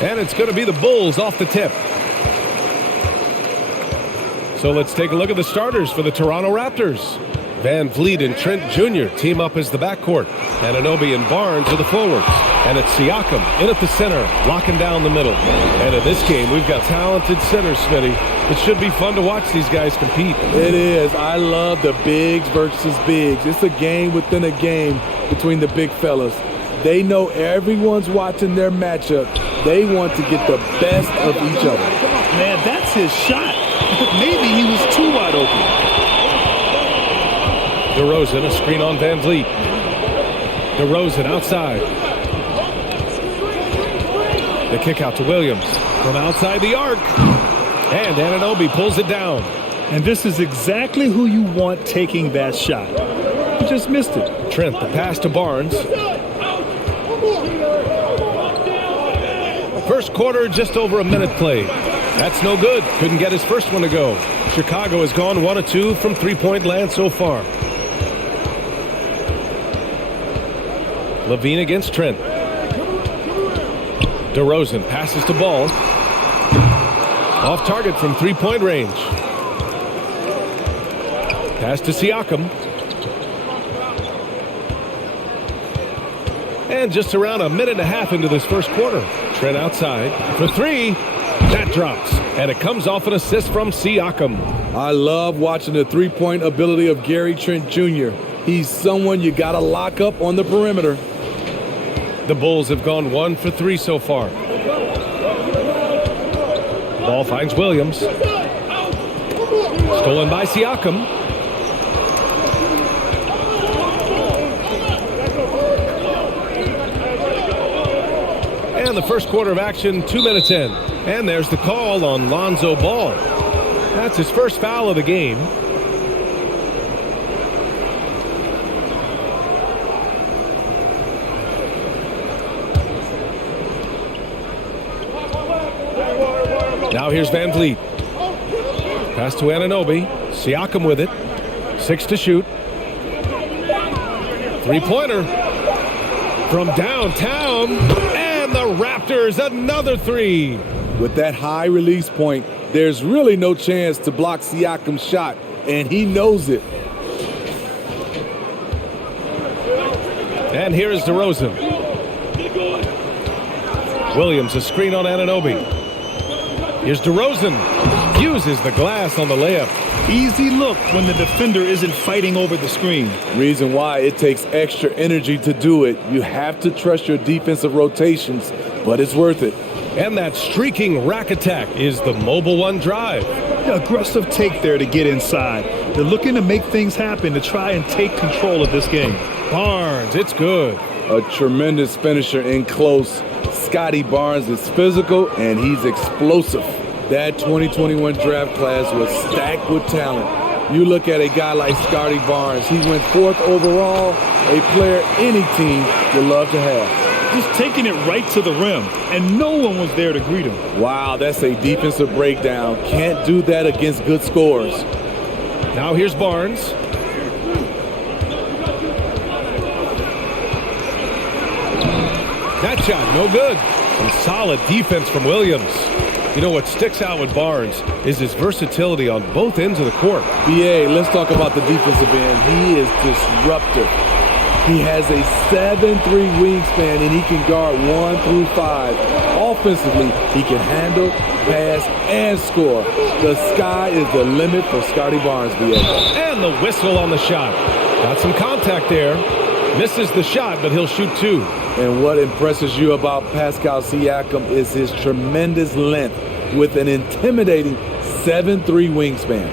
And it's going to be the Bulls off the tip. So let's take a look at the starters for the Toronto Raptors. Van Vliet and Trent Jr. team up as the backcourt. Anunoby and Barnes are the forwards. And it's Siakam in at the center, locking down the middle. And in this game, we've got talented centers, Smitty. It should be fun to watch these guys compete. It is. I love the bigs versus bigs. It's a game within a game between the big fellas. They know everyone's watching their matchup. They want to get the best of each other. Man, that's his shot. Maybe he was too wide open. DeRozan, a screen on Van Vliet. DeRozan outside. The kick out to Williams from outside the arc. And Anunoby pulls it down. And this is exactly who you want taking that shot. He just missed it. Trent, the pass to Barnes. First quarter, just over a minute played. That's no good. Couldn't get his first one to go. Chicago has gone 1 of 2 from three-point land so far. Levine against Trent. DeRozan passes to Ball. Off target from three-point range. Pass to Siakam. And just around a minute and a half into this first quarter. Trent outside for three. That drops. And it comes off an assist from Siakam. I love watching the three-point ability of Gary Trent Jr. He's someone you got to lock up on the perimeter. The Bulls have gone 1 for 3 so far. Ball finds Williams. Stolen by Siakam. And the first quarter of action, 2 minutes in. And there's the call on Lonzo Ball. That's his first foul of the game. Now here's Van Vliet. Pass to Anunoby. Siakam with it. 6 to shoot. Three-pointer from downtown. And the Raptors, another three. With that high release point, there's really no chance to block Siakam's shot, and he knows it. And here is DeRozan. Williams, a screen on Anunoby. Here's DeRozan. Uses the glass on the layup. Easy look when the defender isn't fighting over the screen. Reason why it takes extra energy to do it. You have to trust your defensive rotations, but it's worth it. And that streaking rack attack is the Mobile One drive. Aggressive take there to get inside. They're looking to make things happen to try and take control of this game. Barnes, it's good. A tremendous finisher in close. Scotty Barnes is physical and he's explosive. That 2021 draft class was stacked with talent. You look at a guy like Scotty Barnes, he went 4th overall, a player any team would love to have. Just taking it right to the rim, and no one was there to greet him. Wow, that's a defensive breakdown. Can't do that against good scorers. Now here's Barnes. That shot, no good. Some solid defense from Williams. You know what sticks out with Barnes is his versatility on both ends of the court. BA, let's talk about the defensive end. He is disruptive. He has a 7'3" wingspan and he can guard 1 through 5. Offensively, he can handle, pass, and score. The sky is the limit for Scotty Barnes, BA. And the whistle on the shot. Got some contact there. Misses the shot, but he'll shoot 2. And what impresses you about Pascal Siakam is his tremendous length with an intimidating 7'3" wingspan.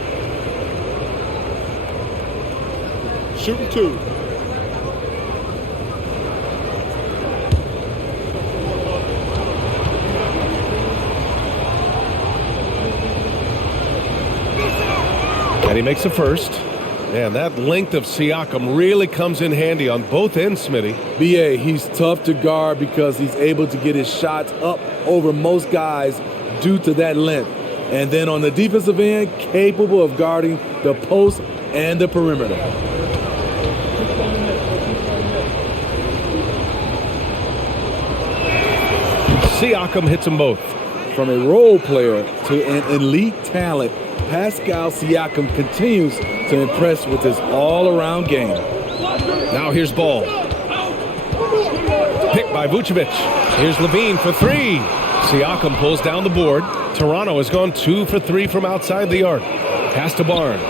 Shooting 2. And he makes a first. Man, that length of Siakam really comes in handy on both ends, Smitty. BA, he's tough to guard because he's able to get his shots up over most guys due to that length. And then on the defensive end, capable of guarding the post and the perimeter. Siakam hits them both. From a role player to an elite talent, Pascal Siakam continues to impress with his all-around game. Now here's Ball. Picked by Vucevic. Here's Levine for three. Siakam pulls down the board. Toronto has gone 2 for 3 from outside the arc. Pass to Barnes.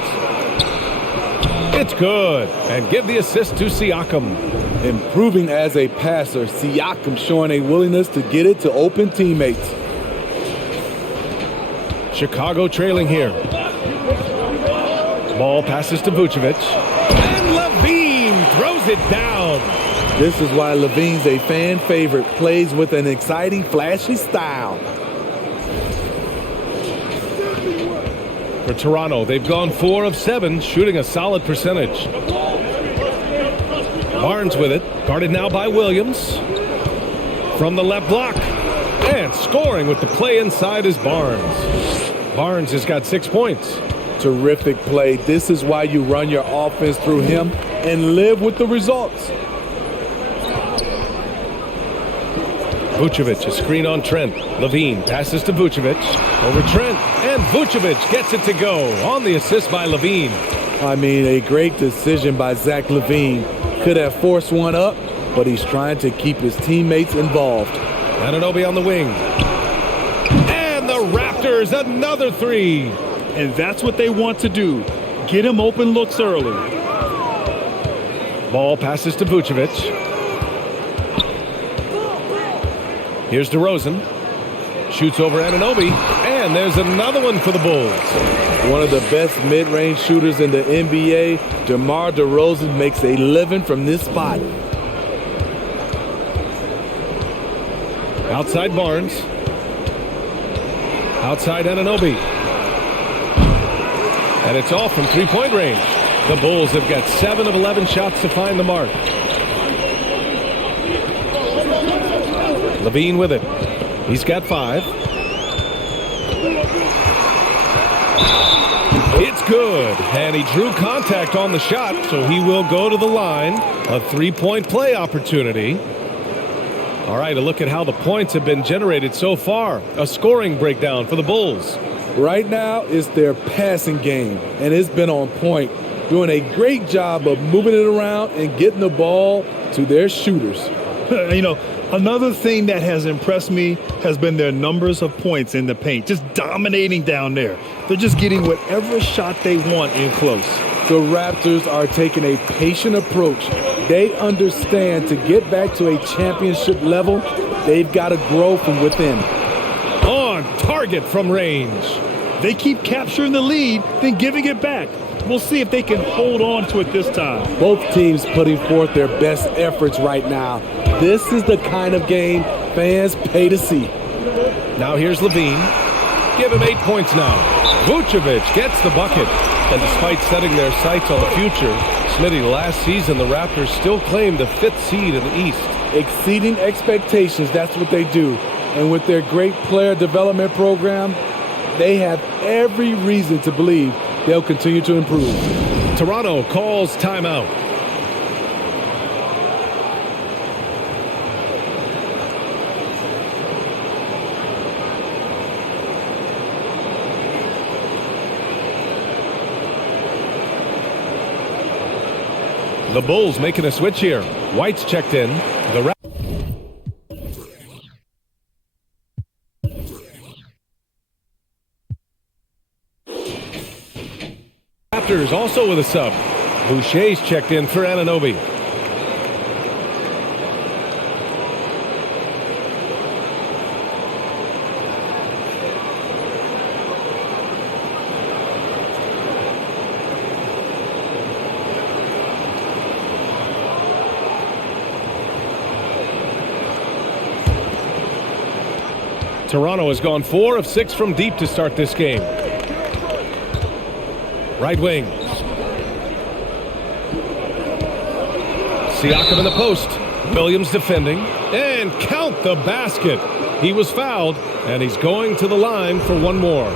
It's good. And give the assist to Siakam. Improving as a passer, Siakam showing a willingness to get it to open teammates. Chicago trailing here. Ball passes to Vucevic. And Levine throws it down. This is why Levine's a fan favorite. Plays with an exciting, flashy style. For Toronto, they've gone 4 of 7, shooting a solid percentage. Barnes with it, guarded now by Williams. From the left block. And scoring with the play inside is Barnes. Barnes has got 6 points. Terrific play. This is why you run your offense through him and live with the results. Vucevic, a screen on Trent. Levine passes to Vucevic. Over Trent, and Vucevic gets it to go on the assist by Levine. I mean, a great decision by Zach LaVine. Could have forced one up, but he's trying to keep his teammates involved. Anunoby on the wing. And the Raptors, another 3. And that's what they want to do. Get him open looks early. Ball passes to Vucevic. Here's DeRozan. Shoots over Anunoby. And there's another one for the Bulls. One of the best mid-range shooters in the NBA, DeMar DeRozan makes a living from this spot. Outside Barnes. Outside Anunoby. And it's off from three-point range. The Bulls have got 7 of 11 shots to find the mark. Levine with it. He's got 5. It's good. And he drew contact on the shot, so he will go to the line. A 3-point play opportunity. All right, a look at how the points have been generated so far. A scoring breakdown for the Bulls. Right now, it's their passing game, and it's been on point, doing a great job of moving it around and getting the ball to their shooters. You know, another thing that has impressed me has been their numbers of points in the paint, just dominating down there. They're just getting whatever shot they want in close. The Raptors are taking a patient approach. They understand to get back to a championship level, they've got to grow from within. On target from range. They keep capturing the lead, then giving it back. We'll see if they can hold on to it this time. Both teams putting forth their best efforts right now. This is the kind of game fans pay to see. Now here's Levine. Give him 8 points now. Vucevic gets the bucket. And despite setting their sights on the future, Smitty, last season the Raptors still claimed the 5th seed in the East. Exceeding expectations, that's what they do. And with their great player development program, they have every reason to believe they'll continue to improve. Toronto calls timeout. The Bulls making a switch here. White's checked in. The Raptors also with a sub. Boucher's checked in for Anunoby. Toronto has gone 4 of 6 from deep to start this game. Right wing. Siakam in the post. Williams defending. And count the basket. He was fouled, and he's going to the line for one more.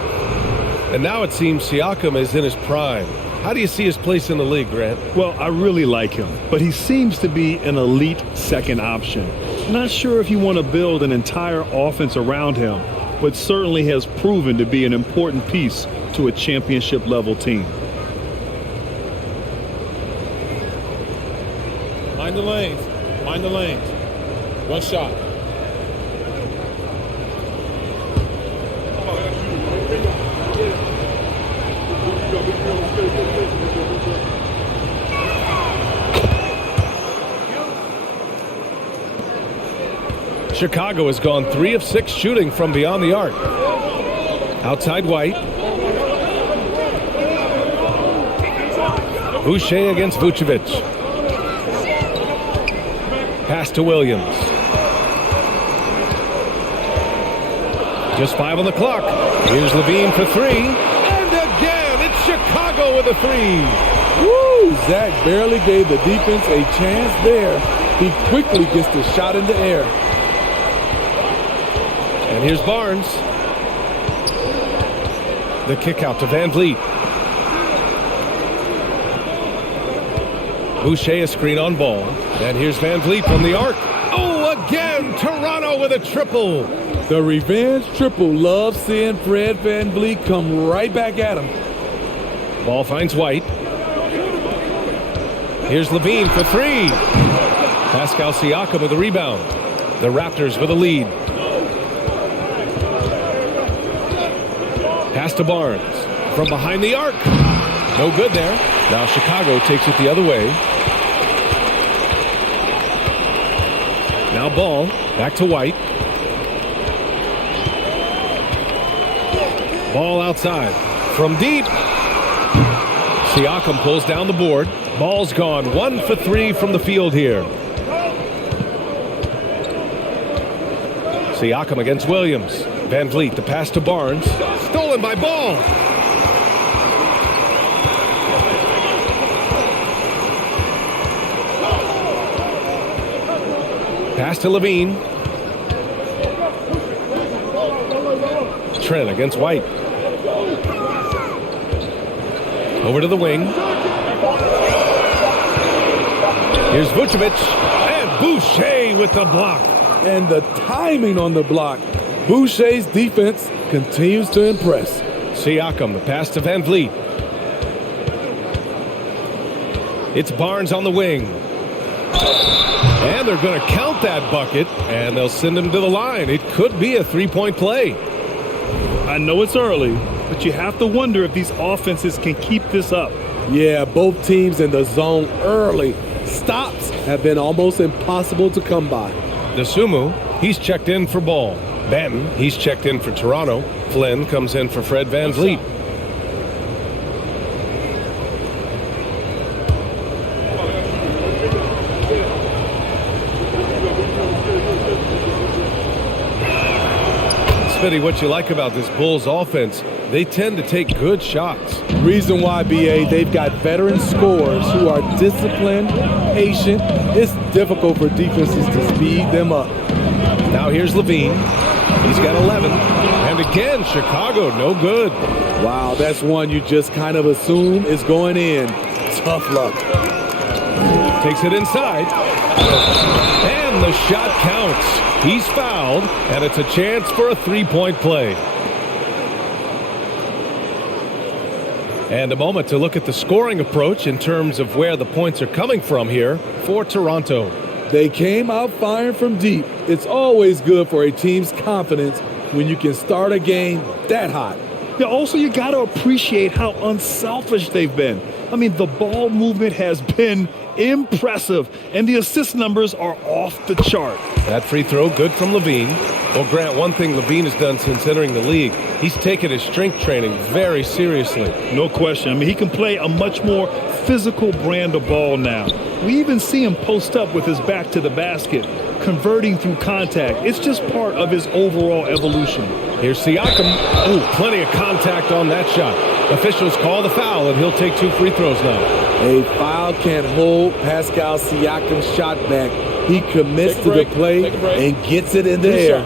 And now it seems Siakam is in his prime. How do you see his place in the league, Grant? Well, I really like him, but he seems to be an elite second option. Not sure if you want to build an entire offense around him, but certainly has proven to be an important piece to a championship-level team. Mind the lanes. Mind the lanes. One shot. Chicago has gone 3 of 6 shooting from beyond the arc. Outside White. Boucher against Vucevic. Pass to Williams. Just 5 on the clock. Here's Levine for 3. And again, it's Chicago with a 3. Woo! Zach barely gave the defense a chance there. He quickly gets the shot in the air. And here's Barnes. The kick out to Van Vliet. Boucher a screen on Ball. And here's Van Vliet from the arc. Oh, again, Toronto with a triple. The revenge triple. Loves seeing Fred Van Vliet come right back at him. Ball finds White. Here's Levine for 3. Pascal Siakam with the rebound. The Raptors with a lead. Pass to Barnes. From behind the arc. No good there. Now Chicago takes it the other way. Now Ball. Back to White. Ball outside. From deep. Siakam pulls down the board. Ball's gone 1 for 3 from the field here. Siakam against Williams. Van Vliet, the pass to Barnes. Stolen by Ball. Pass to Levine. Trent against White. Over to the wing. Here's Vucevic. And Boucher with the block. And the timing on the block. Boucher's defense continues to impress. Siakam, the pass to Van Vliet. It's Barnes on the wing. And they're going to count that bucket, and they'll send him to the line. It could be a three-point play. I know it's early, but you have to wonder if these offenses can keep this up. Yeah, both teams in the zone early. Stops have been almost impossible to come by. Dosunmu, he's checked in for Ball. Banton, he's checked in for Toronto. Flynn comes in for Fred Van Vliet. Smitty, what you like about this Bulls offense, they tend to take good shots. Reason why, BA, they've got veteran scorers who are disciplined, patient. It's difficult for defenses to speed them up. Now here's Levine. He's got 11. And again, Chicago, no good. Wow, that's one you just kind of assume is going in. Tough luck. Takes it inside. And the shot counts. He's fouled, and it's a chance for a three-point play. And a moment to look at the scoring approach in terms of where the points are coming from here for Toronto. They came out firing from deep. It's always good for a team's confidence when you can start a game that hot. Yeah, also, you got to appreciate how unselfish they've been. I mean, the ball movement has been impressive, and the assist numbers are off the chart. That free throw, good from Levine. Well, Grant, one thing Levine has done since entering the league, he's taken his strength training very seriously. No question. I mean, he can play a much more physical brand of ball now. We even see him post up with his back to the basket, converting through contact. It's just part of his overall evolution. Here's Siakam. Oh, plenty of contact on that shot. Officials call the foul, and he'll take 2 free throws now. A foul can't hold Pascal Siakam's shot back. He commits to the play and gets it in the air.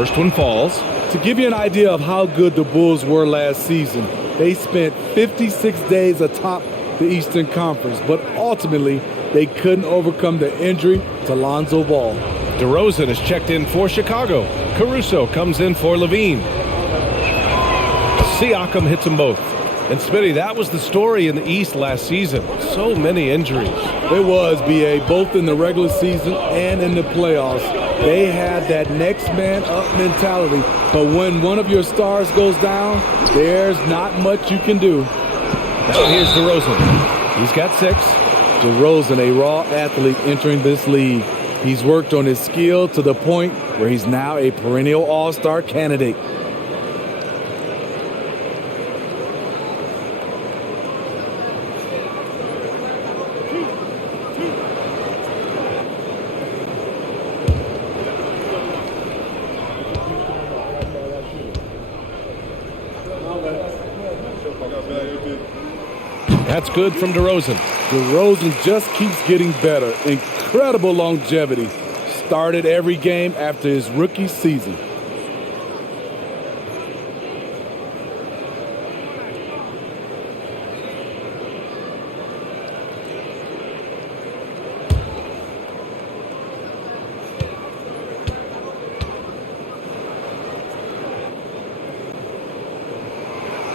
First one falls. To give you an idea of how good the Bulls were last season, they spent 56 days atop the Eastern Conference, but ultimately they couldn't overcome the injury to Lonzo Ball. DeRozan is checked in for Chicago. Caruso comes in for Levine. Siakam hits them both. And Smitty, that was the story in the East last season. So many injuries. It was, B.A., both in the regular season and in the playoffs. They had that next man up mentality. But when one of your stars goes down, there's not much you can do. Now here's DeRozan. He's got 6. DeRozan, a raw athlete entering this league. He's worked on his skill to the point where he's now a perennial all-star candidate. That's good from DeRozan. DeRozan just keeps getting better. Incredible longevity. Started every game after his rookie season.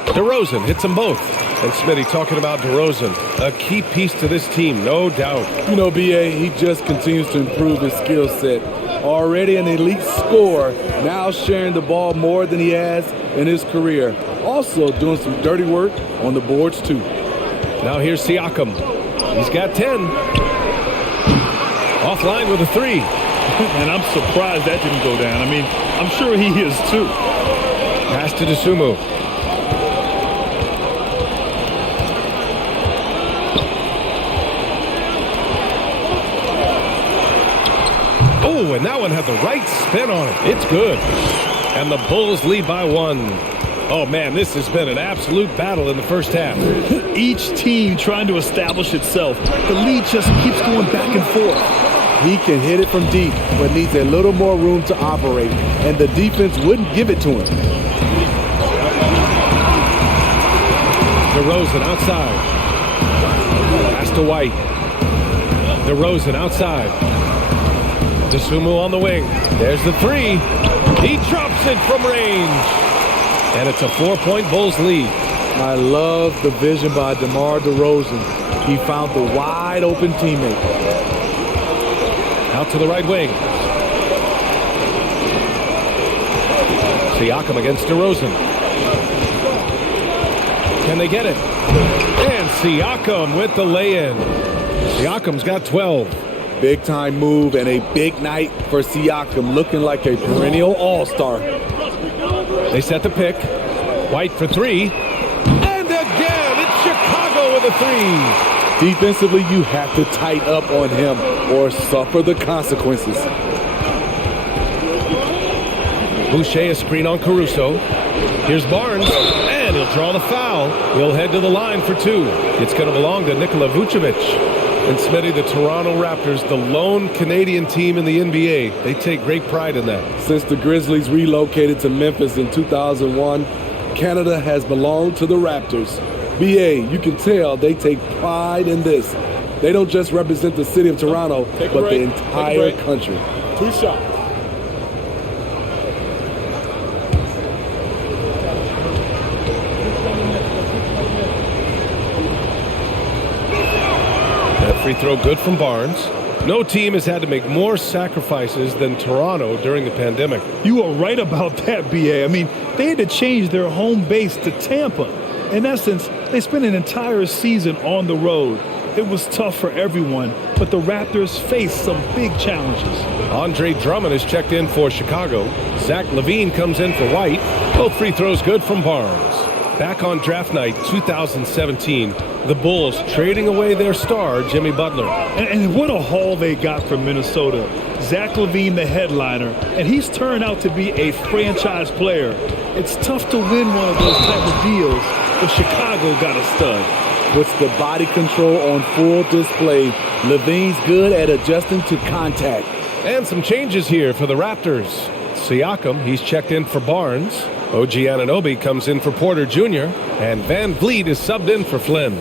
DeRozan hits them both. And Smitty talking about DeRozan, a key piece to this team, no doubt. You know, B.A., he just continues to improve his skill set. Already an elite scorer, now sharing the ball more than he has in his career. Also doing some dirty work on the boards, too. Now here's Siakam. He's got 10. Offline with a 3. And I'm surprised that didn't go down. I mean, I'm sure he is, too. Pass to Dosunmu. Oh, and that one had the right spin on it. It's good. And the Bulls lead by 1. Oh, man, this has been an absolute battle in the first half. Each team trying to establish itself. The lead just keeps going back and forth. He can hit it from deep, but needs a little more room to operate, and the defense wouldn't give it to him. DeRozan outside. Pass to White. DeRozan outside. Dosunmu on the wing. There's the 3. He drops it from range. And it's a 4-point Bulls lead. I love the vision by DeMar DeRozan. He found the wide open teammate. Out to the right wing. Siakam against DeRozan. Can they get it? And Siakam with the lay-in. Siakam's got 12. Big time move and a big night for Siakam, looking like a perennial all-star. They set the pick. White for 3. And again, it's Chicago with a 3. Defensively, you have to tighten up on him or suffer the consequences. Boucher a screen on Caruso. Here's Barnes, and he'll draw the foul. He'll head to the line for 2. It's going to belong to Nikola Vucevic. And Smitty, the Toronto Raptors, the lone Canadian team in the NBA, they take great pride in that. Since the Grizzlies relocated to Memphis in 2001, Canada has belonged to the Raptors. BA, you can tell they take pride in this. They don't just represent the city of Toronto, but the entire country. 2 shots. That free throw good from Barnes. No team has had to make more sacrifices than Toronto during the pandemic. You are right about that, BA. I mean, they had to change their home base to Tampa. In essence, they spent an entire season on the road. It was tough for everyone, but the Raptors faced some big challenges. Andre Drummond is checked in for Chicago. Zach LaVine comes in for White. Both free throws good from Barnes. Back on draft night 2017, the Bulls trading away their star, Jimmy Butler. And what a haul they got from Minnesota. Zach LaVine, the headliner, and he's turned out to be a franchise player. It's tough to win one of those type of deals, but Chicago got a stud. Puts the body control on full display. LaVine's good at adjusting to contact. And some changes here for the Raptors. Siakam, he's checked in for Barnes. OG Anunoby comes in for Porter Jr. And Van Vliet is subbed in for Flynn.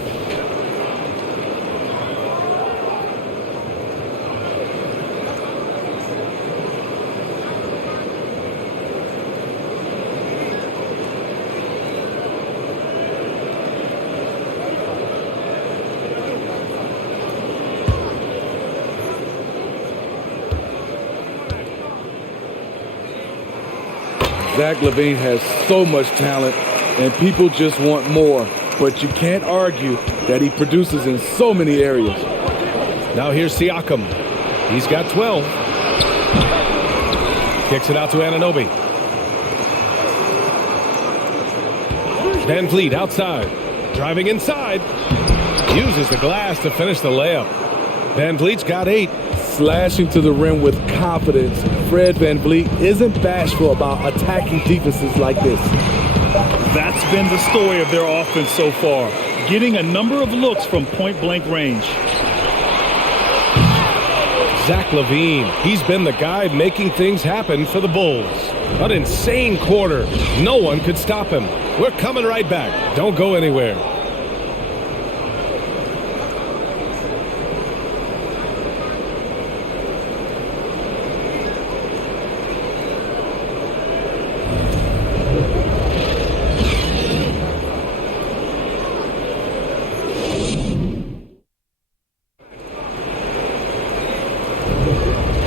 Zach LaVine has so much talent, and people just want more. But you can't argue that he produces in so many areas. Now here's Siakam. He's got 12. Kicks it out to Anunoby. Van Vliet outside. Driving inside. Uses the glass to finish the layup. Van Vliet's got 8. Slashing to the rim with confidence, Fred VanVleet isn't bashful about attacking defenses like this. That's been the story of their offense so far, getting a number of looks from point-blank range. Zach LaVine, he's been the guy making things happen for the Bulls. An insane quarter. No one could stop him. We're coming right back. Don't go anywhere.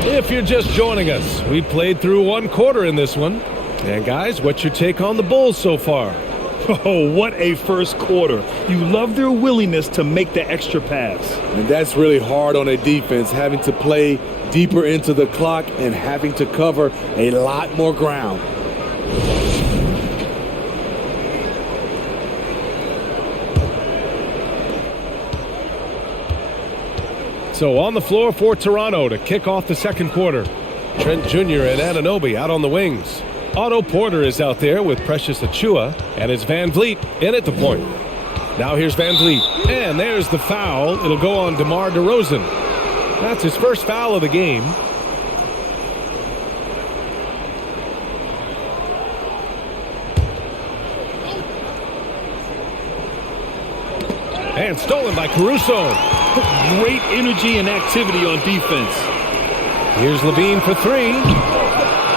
If you're just joining us, we played through one quarter in this one. And guys, what's your take on the Bulls so far? Oh, what a first quarter. You love their willingness to make the extra pass. And that's really hard on a defense, having to play deeper into the clock and having to cover a lot more ground. So on the floor for Toronto to kick off the second quarter. Trent Jr. and Anunoby out on the wings. Otto Porter is out there with Precious Achiuwa, and it's Van Vliet in at the point. Now here's Van Vliet, and there's the foul. It'll go on DeMar DeRozan. That's his first foul of the game. And stolen by Caruso. Great energy and activity on defense. Here's LaVine for 3.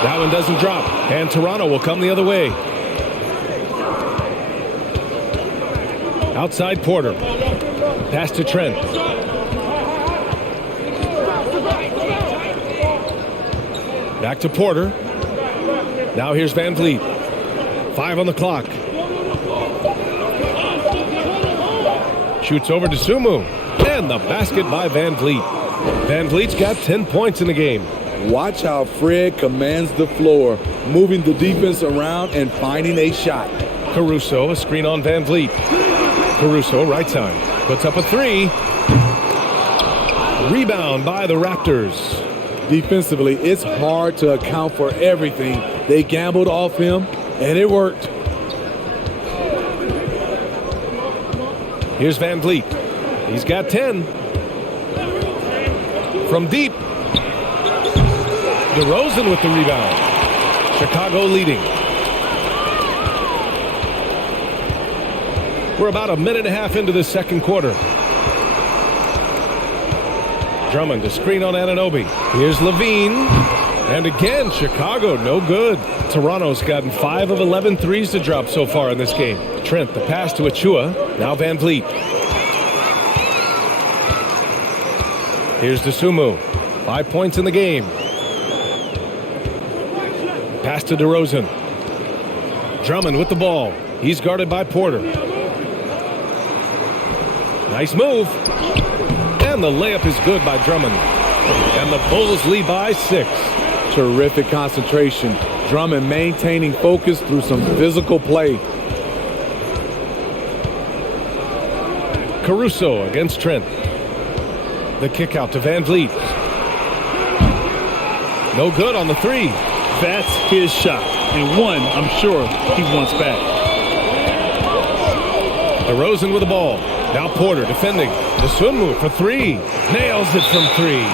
That one doesn't drop, and Toronto will come the other way. Outside Porter. Pass to Trent. Back to Porter. Now here's Van Vliet. 5 on the clock. Shoots over to Sumu. And the basket by Van Vliet. Van Vliet's got 10 points in the game. Watch how Fred commands the floor, moving the defense around and finding a shot. Caruso, a screen on Van Vliet. Caruso, right side. Puts up a 3. Rebound by the Raptors. Defensively, it's hard to account for everything. They gambled off him, and it worked. Here's Van Vliet. He's got 10. From deep. DeRozan with the rebound. Chicago leading. We're about a minute and a half into the second quarter. Drummond to screen on Anunoby. Here's LaVine. And again, Chicago no good. Toronto's gotten 5 of 11 threes to drop so far in this game. Trent, the pass to Achiuwa. Now Van Vliet. Here's Sumu. 5 points in the game. Pass to DeRozan. Drummond with the ball. He's guarded by Porter. Nice move. And the layup is good by Drummond. And the Bulls lead by 6. Terrific concentration. Drummond maintaining focus through some physical play. Caruso against Trent. The kick out to Van Vliet. No good on the 3. That's his shot. And one, I'm sure, he wants back. DeRozan with the ball. Now Porter defending. Sumu for 3. Nails it from 3.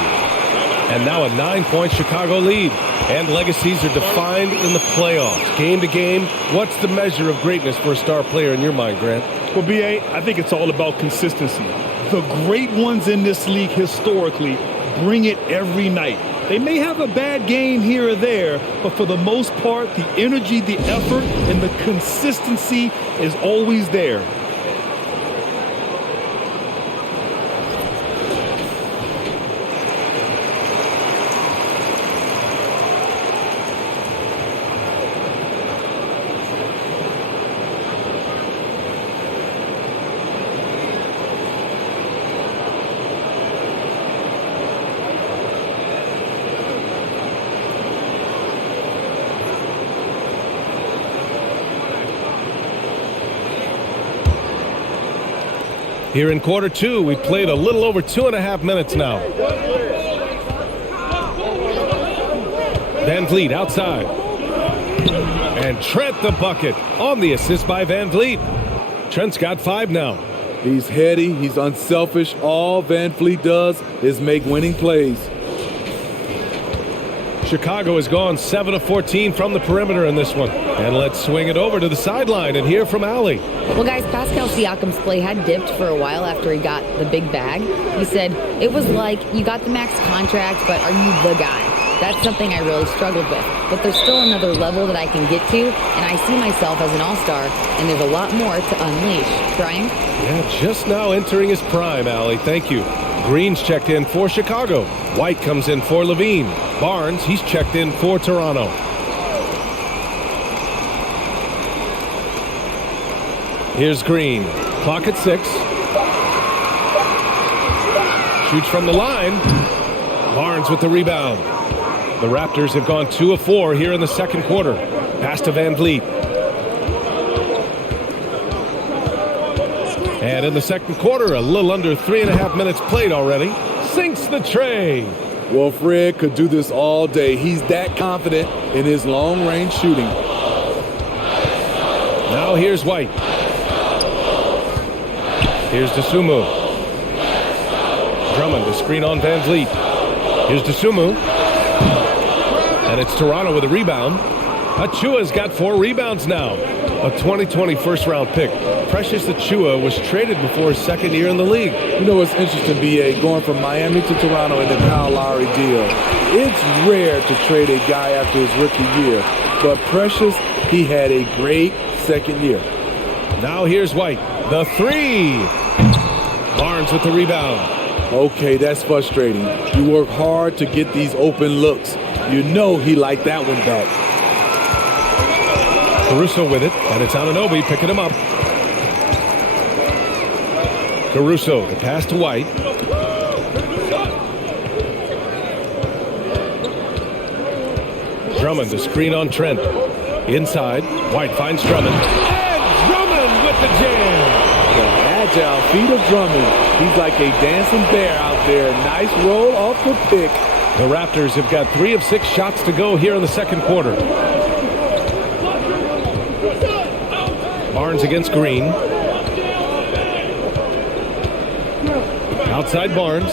And now a 9-point Chicago lead. And legacies are defined in the playoffs. Game to game, what's the measure of greatness for a star player in your mind, Grant? Well, B.A., I think it's all about consistency. The great ones in this league historically bring it every night. They may have a bad game here or there, but for the most part, the energy, the effort, and the consistency is always there. Here in quarter two, we've played a little over 2.5 minutes now. Van Vliet outside. And Trent the bucket on the assist by Van Vliet. Trent's got 5 now. He's heady. He's unselfish. All Van Vliet does is make winning plays. Chicago has gone 7 of 14 from the perimeter in this one. And let's swing it over to the sideline and hear from Allie. Well, guys, Pascal Siakam's play had dipped for a while after he got the big bag. He said, it was like, you got the max contract, but are you the guy? That's something I really struggled with. But there's still another level that I can get to, and I see myself as an all-star, and there's a lot more to unleash. Brian? Yeah, just now entering his prime, Allie. Thank you. Green's checked in for Chicago. White comes in for Levine. Barnes, he's checked in for Toronto. Here's Green. Clock at 6. Shoots from the line. Barnes with the rebound. The Raptors have gone 2 of 4 here in the second quarter. Pass to Van Vliet. And in the second quarter, a little under 3.5 minutes played already. Sinks the tray. Well, Fred could do this all day. He's that confident in his long-range shooting. Now here's White. Here's Dosunmu. Drummond to screen on Van Vliet. Here's Dosunmu. And it's Toronto with a rebound. Achua's got 4 rebounds now. A 2020 first-round pick. Precious Achiuwa was traded before his second year in the league. You know what's interesting, B.A., going from Miami to Toronto in the Kyle Lowry deal. It's rare to trade a guy after his rookie year. But Precious, he had a great second year. Now here's White. The 3. Barnes with the rebound. Okay, that's frustrating. You work hard to get these open looks. You know he liked that one back. Caruso with it, and it's Anunoby picking him up. Caruso, the pass to White. Drummond, the screen on Trent. Inside, White finds Drummond. And Drummond with the jam. The agile feet of Drummond. He's like a dancing bear out there. Nice roll off the pick. The Raptors have got 3 of 6 shots to go here in the second quarter. Barnes against Green. Outside Barnes.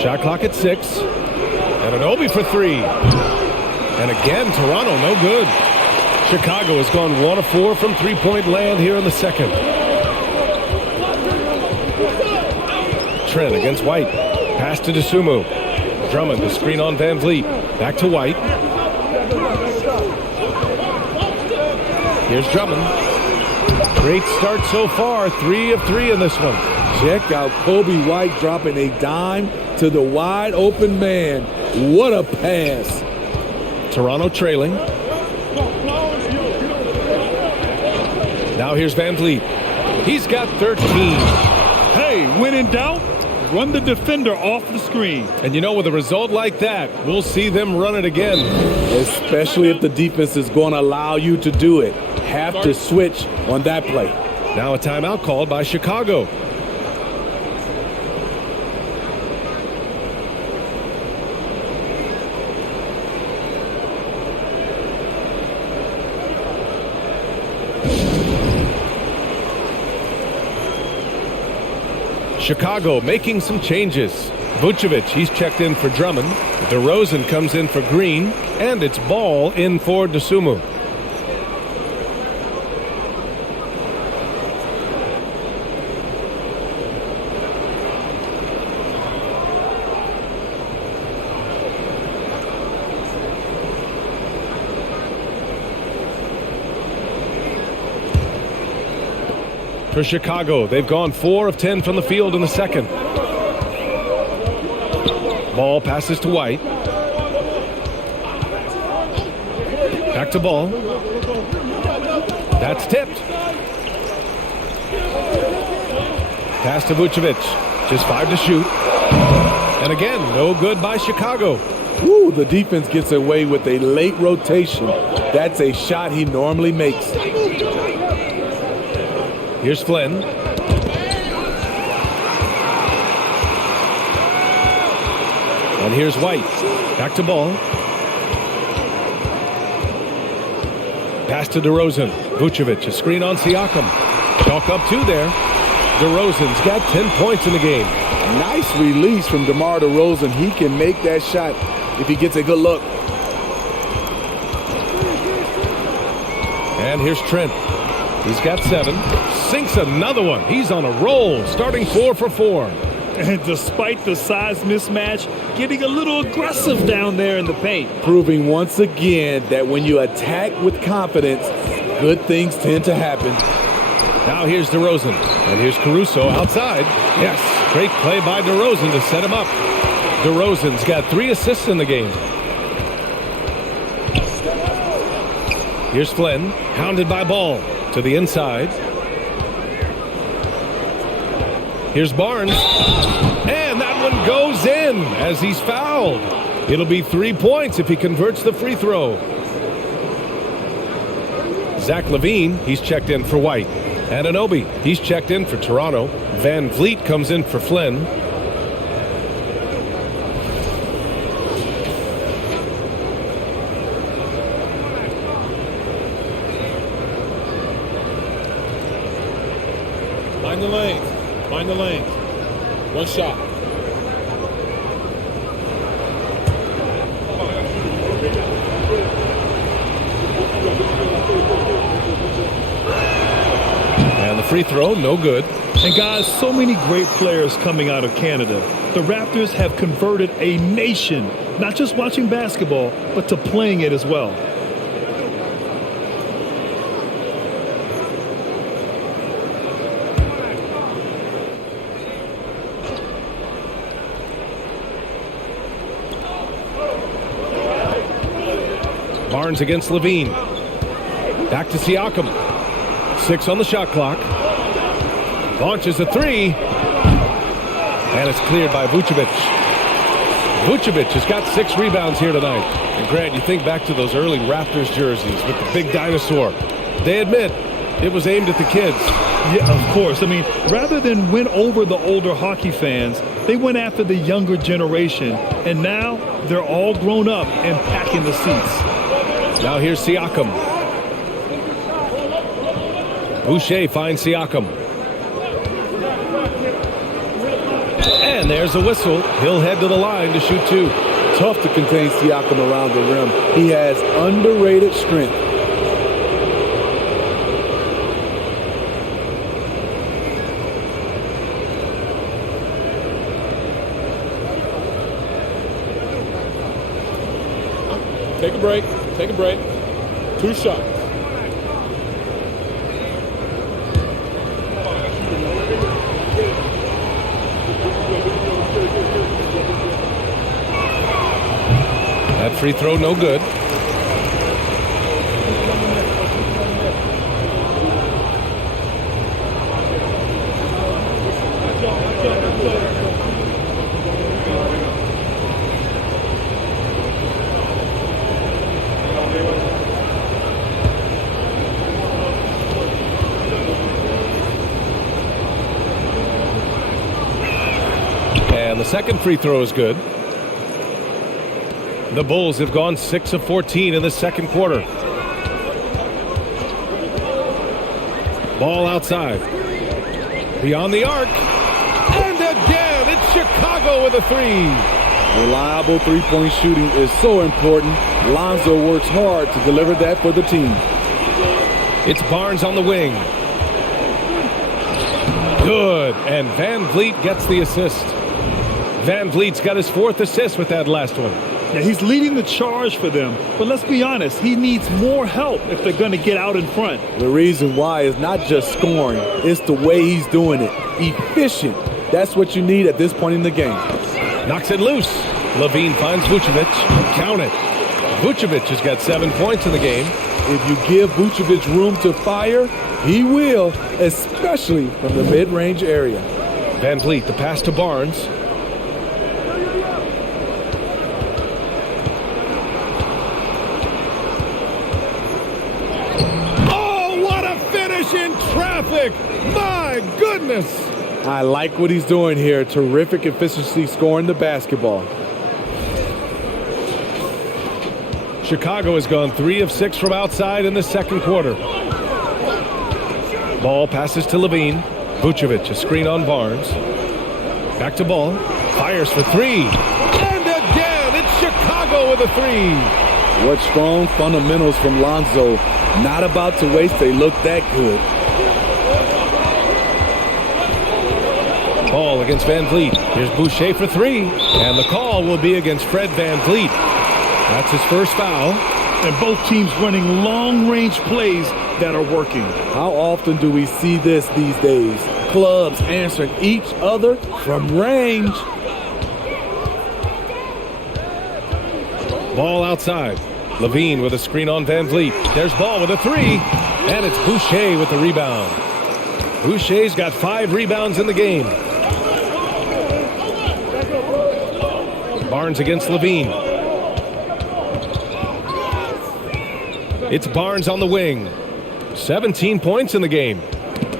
Shot clock at 6. And Anunoby for 3. And again, Toronto no good. Chicago has gone 1 of 4 from three-point land here in the second. Trent against White. Pass to Dosunmu. Drummond, the screen on Van Vliet. Back to White. Here's Drummond. Great start so far. 3 of 3 in this one. Check out Kobe White dropping a dime to the wide open man. What a pass. Toronto trailing. Now here's Van Vliet. He's got 13. Hey, when in doubt, run the defender off the screen. And you know, with a result like that, we'll see them run it again. Especially if the defense is going to allow you to do it. Have to switch on that play. Now a timeout called by Chicago. Chicago making some changes. Vucevic, he's checked in for Drummond. DeRozan comes in for Green. And it's Ball in for Dosunmu. For Chicago, they've gone 4 of 10 from the field in the second. Ball passes to White. Back to Ball. That's tipped. Pass to Vucevic. Just 5 to shoot. And again, no good by Chicago. Ooh, the defense gets away with a late rotation. That's a shot he normally makes. Here's Flynn. And here's White. Back to Ball. Pass to DeRozan. Vucevic, a screen on Siakam. Chalk up 2 there. DeRozan's got 10 points in the game. Nice release from DeMar DeRozan. He can make that shot if he gets a good look. And here's Trent. He's got 7. Sinks another one. He's on a roll, starting 4 for 4. And despite the size mismatch, getting a little aggressive down there in the paint. Proving once again that when you attack with confidence, good things tend to happen. Now here's DeRozan. And here's Caruso outside. Yes, great play by DeRozan to set him up. DeRozan's got 3 assists in the game. Here's Flynn, hounded by Ball. To the inside. Here's Barnes. And that one goes in as he's fouled. It'll be 3 points if he converts the free throw. Zach LaVine, he's checked in for White. Anunoby, he's checked in for Toronto. Van Vliet comes in for Flynn. Find the lanes. Find the lanes. One shot. And the free throw, no good. And guys, so many great players coming out of Canada. The Raptors have converted a nation, not just watching basketball, but to playing it as well. Barnes against LaVine. Back to Siakam. 6 on the shot clock. Launches a 3. And it's cleared by Vucevic. Vucevic has got 6 rebounds here tonight. And Grant, you think back to those early Raptors jerseys with the big dinosaur. They admit it was aimed at the kids. Yeah, of course. I mean, rather than win over the older hockey fans, they went after the younger generation. And now they're all grown up and packing the seats. Now here's Siakam. Boucher finds Siakam. And there's a whistle. He'll head to the line to shoot 2. Tough to contain Siakam around the rim. He has underrated strength. Take a break. Take a break. 2 shots. That free throw, no good. And the second free throw is good. The Bulls have gone 6 of 14 in the second quarter. Ball outside. Beyond the arc. And Chicago with a three. Reliable three-point shooting is so important. Lonzo works hard to deliver that for the team. It's Barnes on the wing. Good, and Van Vliet gets the assist. Van Vliet's got his 4th assist with that last one. Yeah, he's leading the charge for them. But let's be honest, he needs more help if they're going to get out in front. The reason why is not just scoring, it's the way he's doing it. Efficient. That's what you need at this point in the game. Knocks it loose. Levine finds Vucevic. Count it. Vucevic has got 7 points in the game. If you give Vucevic room to fire, he will, especially from the mid-range area. Van Vliet, the pass to Barnes. Oh, what a finish in traffic! My goodness! I like what he's doing here. Terrific efficiency scoring the basketball. Chicago has gone 3 of 6 from outside in the second quarter. Ball passes to Levine. Vucevic, a screen on Barnes. Back to Ball. Fires for 3. And again, it's Chicago with a 3. What strong fundamentals from Lonzo. Not about to waste. They look that good. Ball against Van Vliet. Here's Boucher for 3. And the call will be against Fred Van Vliet. That's his first foul. And both teams running long-range plays that are working. How often do we see this these days? Clubs answering each other from range. Ball outside. Levine with a screen on Van Vliet. There's Ball with a 3. And it's Boucher with the rebound. Boucher's got 5 rebounds in the game. Barnes against Levine. It's Barnes on the wing. 17 points in the game.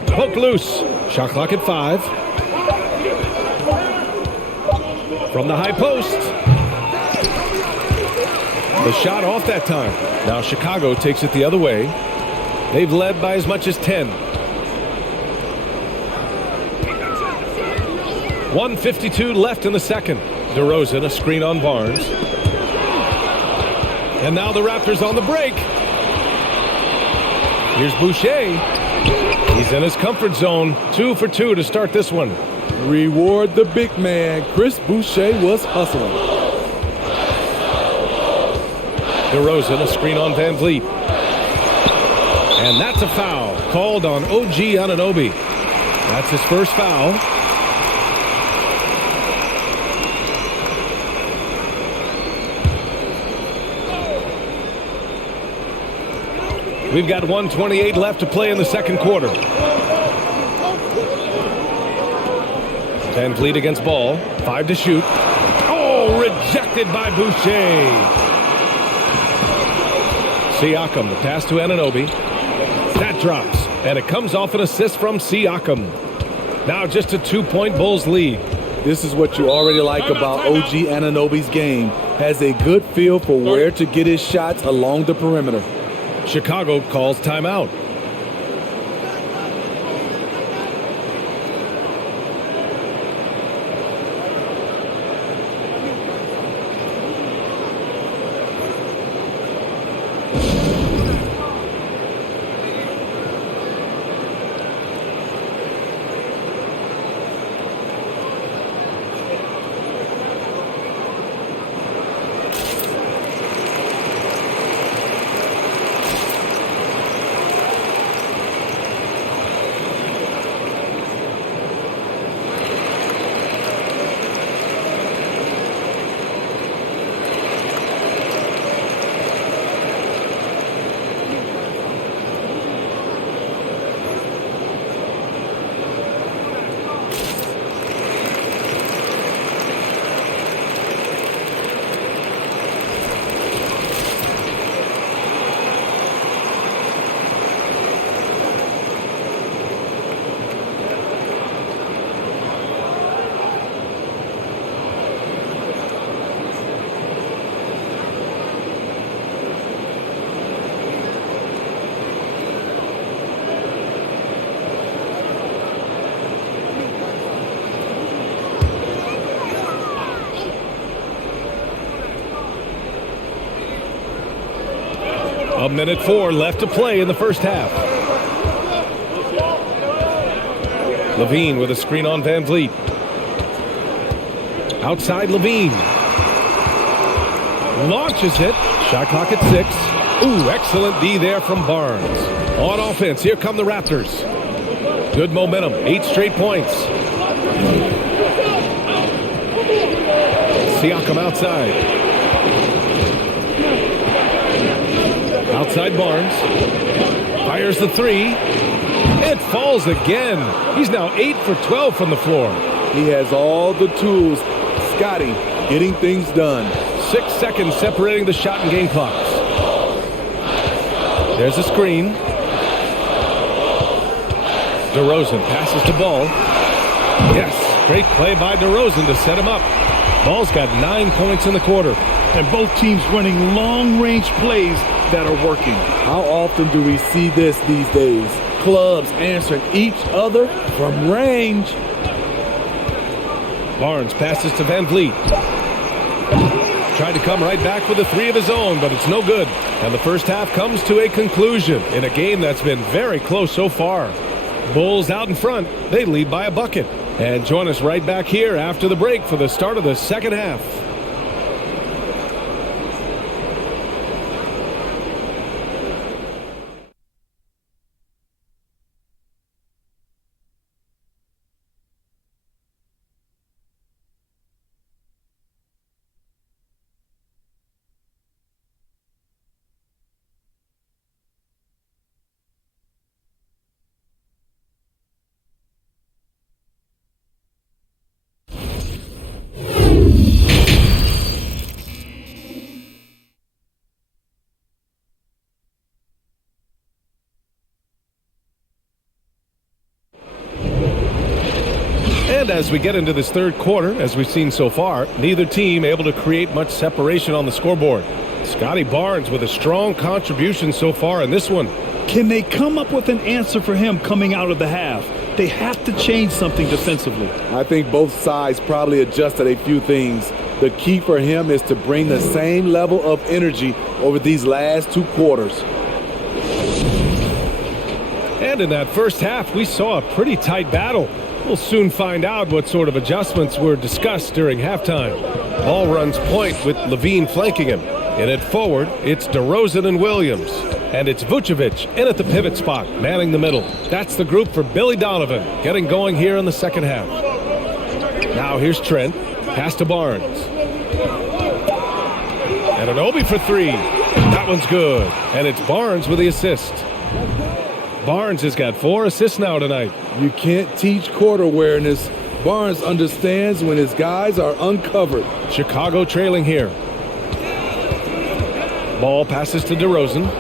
Poked loose. Shot clock at 5. From the high post. The shot off that time. Now Chicago takes it the other way. They've led by as much as 10. 1:52 left in the second. DeRozan, a screen on Barnes. And now the Raptors on the break. Here's Boucher. He's in his comfort zone. 2 for 2 to start this one. Reward the big man. Chris Boucher was hustling. DeRozan, a screen on Van Vliet. And that's a foul called on OG Anunoby. That's his first foul. We've got 1:28 left to play in the second quarter. Van Vliet against Ball. 5 to shoot. Oh, rejected by Boucher. Siakam, the pass to Anunoby. That drops, and it comes off an assist from Siakam. Now just a 2-point Bulls lead. This is what you already like about OG Anunoby's game. Has a good feel for where to get his shots along the perimeter. Chicago calls timeout. A minute 4 left to play in the first half. Levine with a screen on Van Vliet. Outside Levine. Launches it. Shot clock at 6. Ooh, excellent D there from Barnes. On offense, here come the Raptors. Good momentum, 8 straight points. Siakam outside. Outside Barnes. Fires the 3. It falls again. He's now 8 for 12 from the floor. He has all the tools. Scotty getting things done. 6 seconds separating the shot and game clocks. There's a screen. DeRozan passes the ball. Yes, great play by DeRozan to set him up. Ball's got 9 points in the quarter. And both teams running long-range plays that are working. How often do we see this these days? Clubs answering each other from range. Barnes passes to Van Vliet. Tried to come right back with a 3 of his own, but it's no good. And the first half comes to a conclusion in a game that's been very close so far. Bulls out in front. They lead by a bucket. And join us right back here after the break for the start of the second half. And as we get into this third quarter, as we've seen so far, neither team able to create much separation on the scoreboard. Scotty Barnes with a strong contribution so far in this one. Can they come up with an answer for him coming out of the half? They have to change something defensively. I think both sides probably adjusted a few things. The key for him is to bring the same level of energy over these last 2 quarters. And in that first half, we saw a pretty tight battle. We'll soon find out what sort of adjustments were discussed during halftime. Ball runs point with Levine flanking him. In it forward, it's DeRozan and Williams. And it's Vucevic in at the pivot spot, manning the middle. That's the group for Billy Donovan, getting going here in the second half. Now here's Trent. Pass to Barnes. And an Obi for 3. That one's good. And it's Barnes with the assist. Barnes has got 4 assists now tonight. You can't teach court awareness. Barnes understands when his guys are uncovered. Chicago trailing here. Ball passes to DeRozan.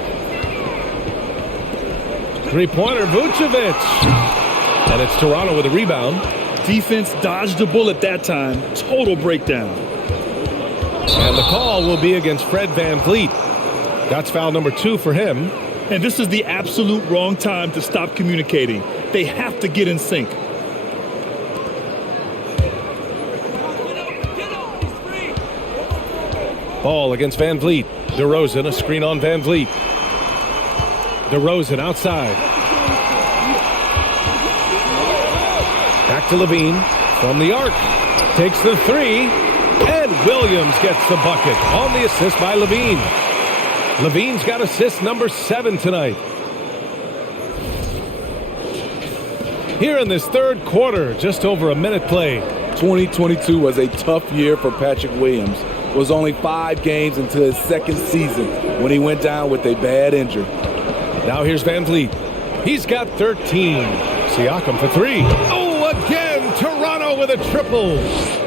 Three-pointer, Vucevic. And it's Toronto with a rebound. Defense dodged the bullet that time. Total breakdown. And the call will be against Fred Van Vliet. That's foul number 2 for him. And this is the absolute wrong time to stop communicating. They have to get in sync. Ball against Van Vliet. DeRozan, a screen on Van Vliet. DeRozan outside. Back to Levine from the arc. Takes the 3. And Williams gets the bucket on the assist by Levine. Levine's got assist number 7 tonight. Here in this third quarter, just over a minute played. 2022 was a tough year for Patrick Williams. It was only 5 games into his second season when he went down with a bad injury. Now here's Van Vliet. He's got 13. Siakam for 3. Oh, again, Toronto with a triple.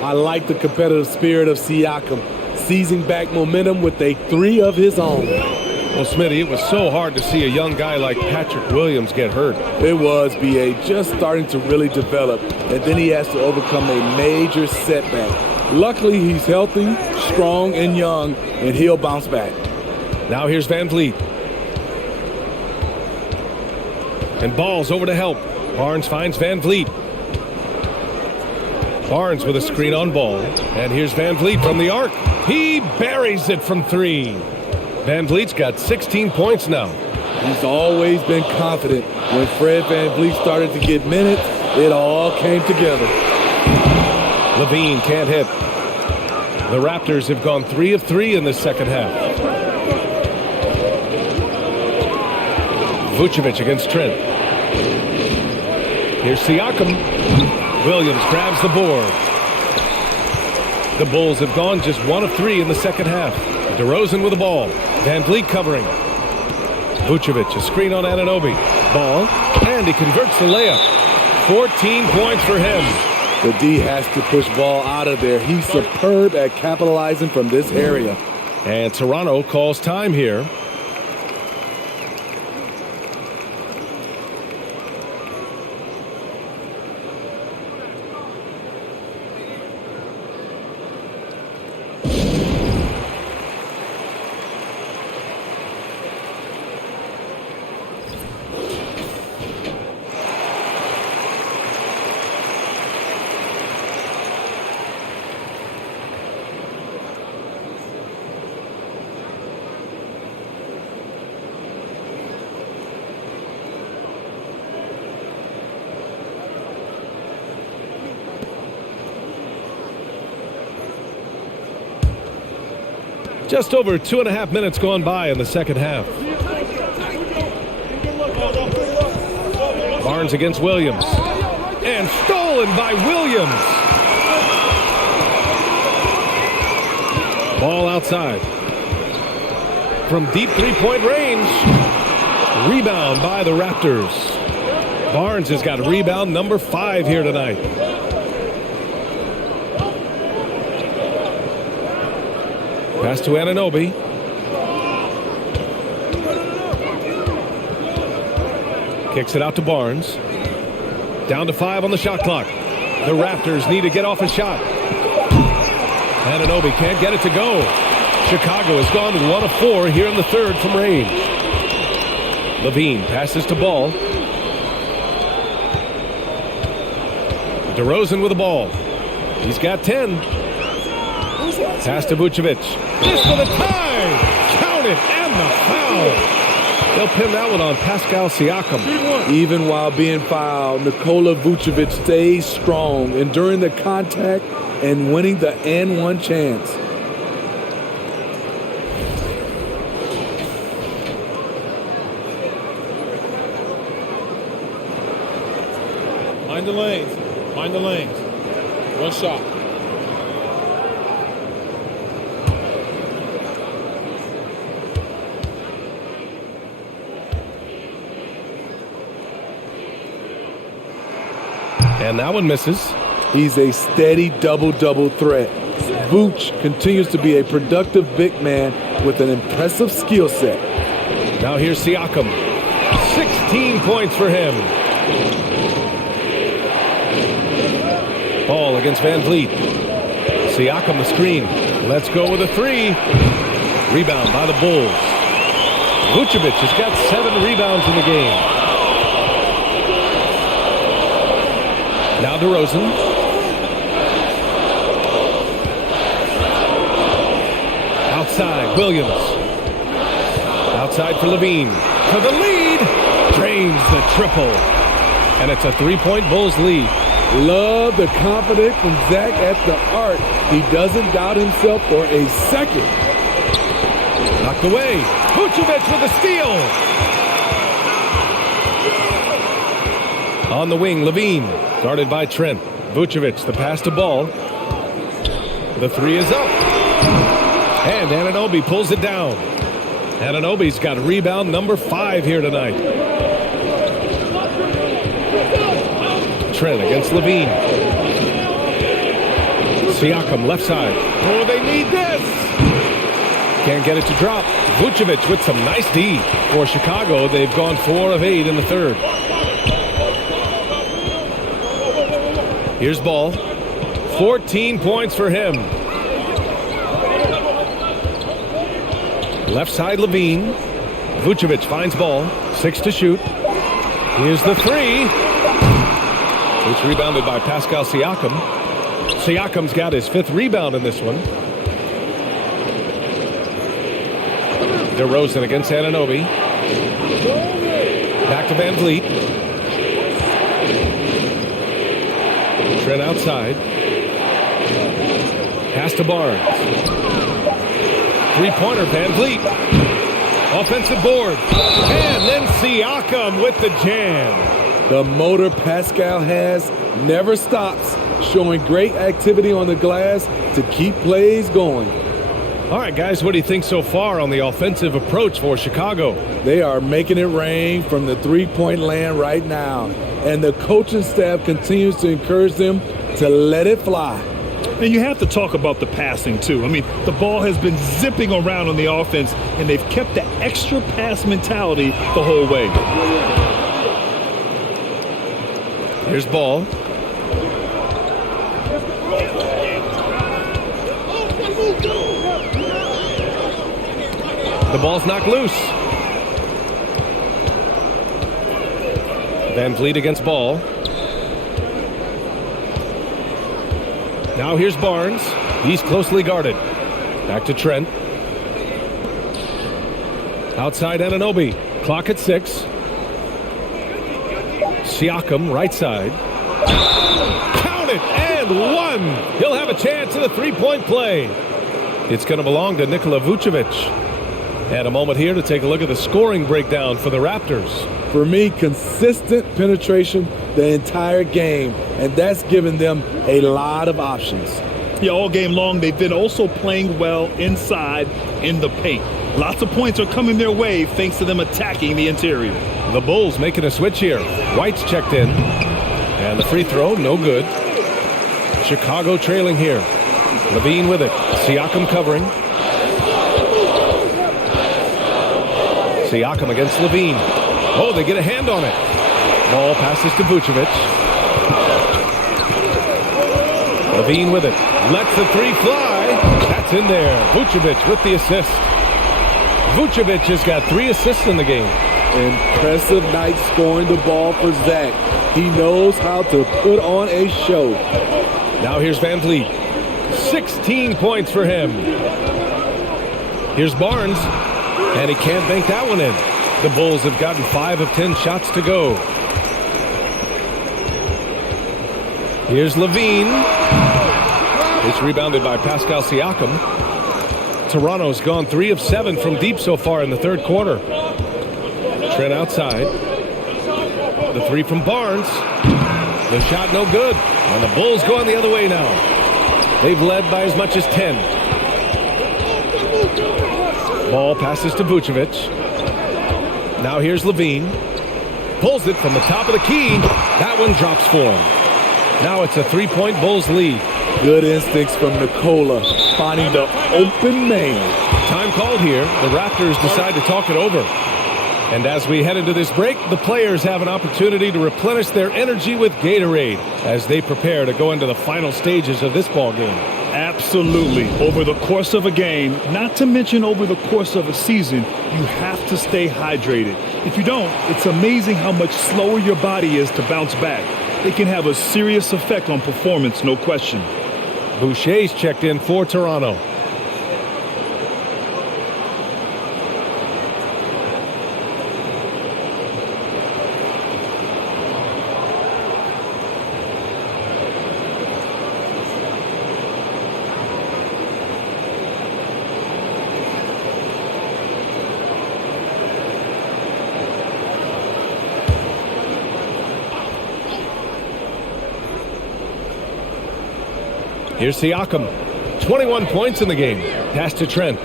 I like the competitive spirit of Siakam, seizing back momentum with a 3 of his own. Well, Smitty, it was so hard to see a young guy like Patrick Williams get hurt. It was, B.A., just starting to really develop, and then he has to overcome a major setback. Luckily, he's healthy, strong, and young, and he'll bounce back. Now here's Van Vliet. And Ball's over to help. Barnes finds Van Vliet. Barnes with a screen on Ball. And here's Van Vliet from the arc. He buries it from 3. Van Vliet's got 16 points now. He's always been confident. When Fred Van Vliet started to get minutes, it all came together. Levine can't hit. The Raptors have gone 3 of 3 in this second half. Vucevic against Trent. Here's Siakam. Williams grabs the board. The Bulls have gone just 1 of 3 in the second half. DeRozan with the ball. Van Vliet covering. Vucevic, a screen on Anunoby. Ball, and he converts the layup. 14 points for him. The D has to push ball out of there. He's superb at capitalizing from this area. And Toronto calls time here. Just over 2.5 minutes gone by in the second half. Barnes against Williams. And stolen by Williams. Ball outside. From deep three-point range. Rebound by the Raptors. Barnes has got rebound number 5 here tonight. Pass to Anunoby. Kicks it out to Barnes. Down to 5 on the shot clock. The Raptors need to get off a shot. Anunoby can't get it to go. Chicago has gone 1 of 4 here in the third from range. Levine passes to Ball. DeRozan with the ball. He's got 10. Pass to Vucevic. Just for the tie! Count it, and the foul! They'll pin that one on Pascal Siakam. Even while being fouled, Nikola Vucevic stays strong, enduring the contact and winning the and-one chance. Mind the lanes. Mind the lanes. One shot. And that one misses. He's a steady double-double threat. Vooch continues to be a productive big man with an impressive skill set. Now here's Siakam. 16 points for him. Ball against Van Vliet. Siakam the screen. Let's go with a 3. Rebound by the Bulls. Vucevic has got 7 rebounds in the game. Now DeRozan. Outside, Williams. Outside for Levine. For the lead. Drains the triple. And it's a 3-point Bulls lead. Love the confidence from Zach at the arc. He doesn't doubt himself for a second. Knocked away. Vucevic with a steal. On the wing, Levine. Guarded by Trent. Vucevic, the pass to Ball. The 3 is up. And Anunoby pulls it down. Anunoby's got rebound number 5 here tonight. Trent against Levine. Siakam left side. Oh, they need this. Can't get it to drop. Vucevic with some nice D. For Chicago, they've gone 4 of 8 in the third. Here's Ball. 14 points for him. Left side, Levine. Vucevic finds Ball. 6 to shoot. Here's the 3. It's rebounded by Pascal Siakam. Siakam's got his 5th rebound in this one. DeRozan against Anunoby. Back to Van Vliet. Trent outside. Pass to Barnes. Three-pointer, Van Vliet. Offensive board. And then Siakam with the jam. The motor Pascal has never stops, showing great activity on the glass to keep plays going. All right, guys, what do you think so far on the offensive approach for Chicago? They are making it rain from the three-point land right now, and the coaching staff continues to encourage them to let it fly. And you have to talk about the passing, too. I mean, the ball has been zipping around on the offense, and they've kept the extra pass mentality the whole way. Here's Ball. The ball's knocked loose. Van Vliet against Ball. Now here's Barnes. He's closely guarded. Back to Trent. Outside Anunoby. Clock at 6. Siakam right side. Count it and one. He'll have a chance at a three-point play. It's going to belong to Nikola Vucevic. And a moment here to take a look at the scoring breakdown for the Raptors. For me, consistent penetration the entire game, and that's given them a lot of options. Yeah, all game long, they've been also playing well inside in the paint. Lots of points are coming their way thanks to them attacking the interior. The Bulls making a switch here. White's checked in. And the free throw, no good. Chicago trailing here. Levine with it. Siakam covering. Siakam against Levine. Oh, they get a hand on it. Ball passes to Vucevic. Levine with it. Lets the three fly. That's in there. Vucevic with the assist. Vucevic has got 3 assists in the game. Impressive night scoring the ball for Zach. He knows how to put on a show. Now here's Van Vliet. 16 points for him. Here's Barnes. And he can't bank that one in. The Bulls have gotten 5 of 10 shots to go. Here's Levine. It's rebounded by Pascal Siakam. Toronto's gone 3 of 7 from deep so far in the third quarter. Trent outside. The three from Barnes. The shot no good. And the Bulls going the other way now. They've led by as much as 10. Ball passes to Vucevic. Now here's Levine. Pulls it from the top of the key. That one drops for him. Now it's a 3-point Bulls lead. Good instincts from Nikola, finding the open man. Time called here. The Raptors decide to talk it over. And as we head into this break, the players have an opportunity to replenish their energy with Gatorade as they prepare to go into the final stages of this ball game. Absolutely. Over the course of a game, not to mention over the course of a season, you have to stay hydrated. If you don't, it's amazing how much slower your body is to bounce back. It can have a serious effect on performance, no question. Boucher's checked in for Toronto. Here's Siakam. 21 points in the game. Pass to Trent.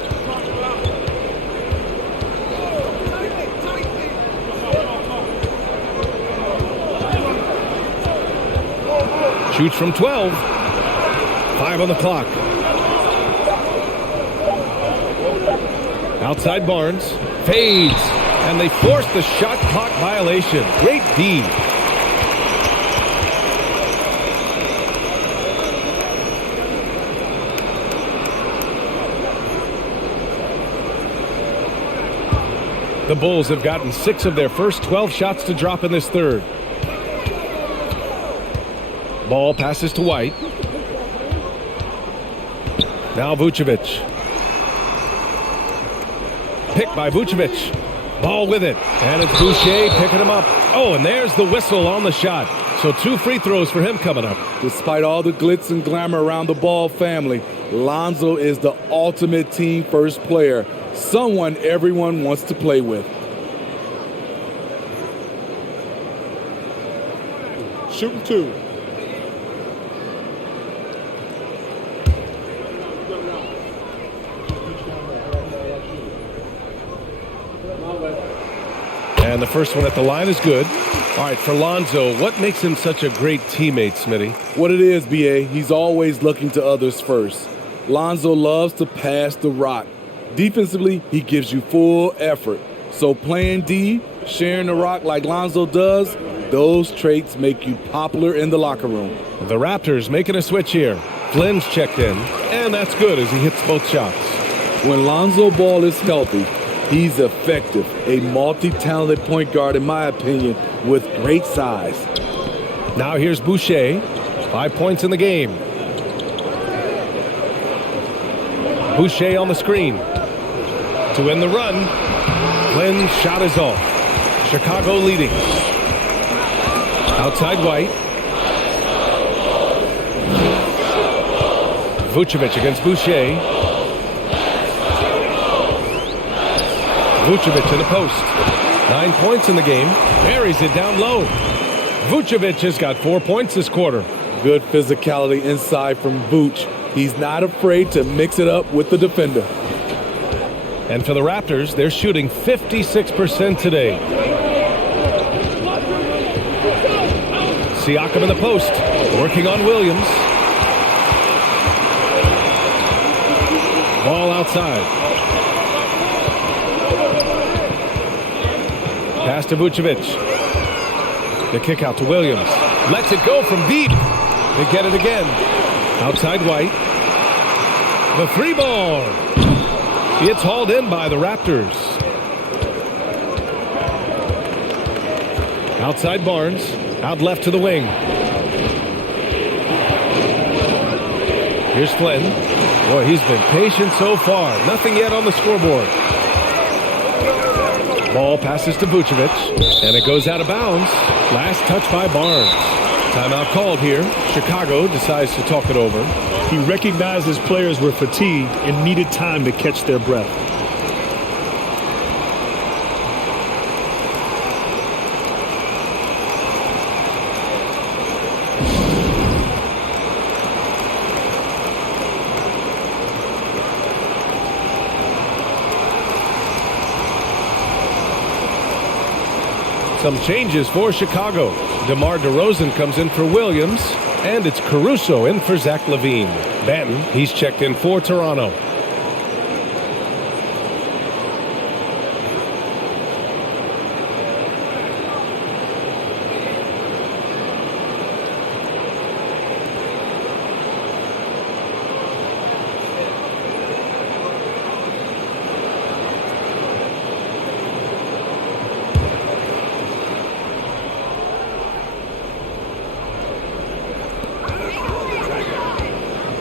Shoots from 12. 5 on the clock. Outside Barnes. Fades. And they force the shot clock violation. Great D. The Bulls have gotten 6 of their first 12 shots to drop in this third. Ball passes to White. Now Vucevic. Pick by Vucevic. Ball with it. And it's Boucher picking him up. Oh, and there's the whistle on the shot. So 2 free throws for him coming up. Despite all the glitz and glamour around the Ball family, Lonzo is the ultimate team first player. Someone everyone wants to play with. Shooting 2. And the first one at the line is good. All right, for Lonzo, what makes him such a great teammate, Smitty? What it is, B.A., he's always looking to others first. Lonzo loves to pass the rock. Defensively, he gives you full effort. So playing D, sharing the rock like Lonzo does, those traits make you popular in the locker room. The Raptors making a switch here. Flynn's checked in, and that's good as he hits both shots. When Lonzo Ball is healthy, he's effective, a multi-talented point guard, in my opinion, with great size. Now here's Boucher, 5 points in the game. Boucher on the screen. To win the run, Flynn's shot is off. Chicago leading. Outside White. Vucevic against Boucher. Vucevic to the post. 9 points in the game. Buries it down low. Vucevic has got 4 points this quarter. Good physicality inside from Vooch. He's not afraid to mix it up with the defender. And for the Raptors, they're shooting 56% today. Siakam in the post, working on Williams. Ball outside. Pass to Vucevic. The kick out to Williams. Lets it go from deep. They get it again. Outside White. The 3-ball. It's hauled in by the Raptors. Outside Barnes. Out left to the wing. Here's Flynn. Boy, he's been patient so far. Nothing yet on the scoreboard. Ball passes to Vucevic, and it goes out of bounds. Last touch by Barnes. Timeout called here. Chicago decides to talk it over. He recognized his players were fatigued and needed time to catch their breath. Some changes for Chicago. DeMar DeRozan comes in for Williams, and it's Caruso in for Zach LaVine. Banton, he's checked in for Toronto.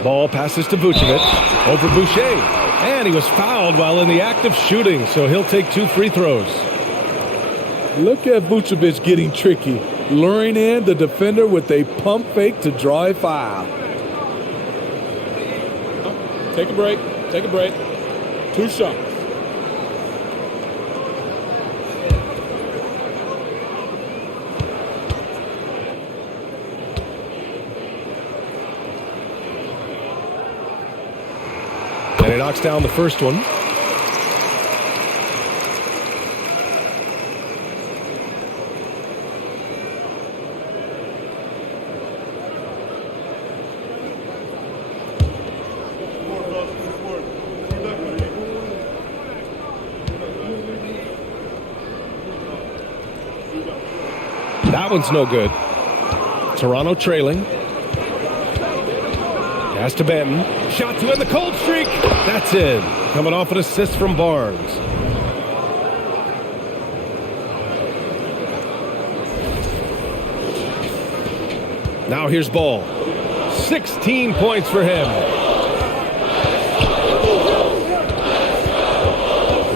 Ball passes to Vucevic, over Boucher, and he was fouled while in the act of shooting, so he'll take 2 free throws. Look at Vucevic getting tricky, luring in the defender with a pump fake to draw a foul. Take a break. Take a break. 2 shots. And he knocks down the first one. That one's no good. Toronto trailing. Pass to Banton. Shot to end the cold streak. That's in. Coming off an assist from Barnes. Now here's Ball. 16 points for him.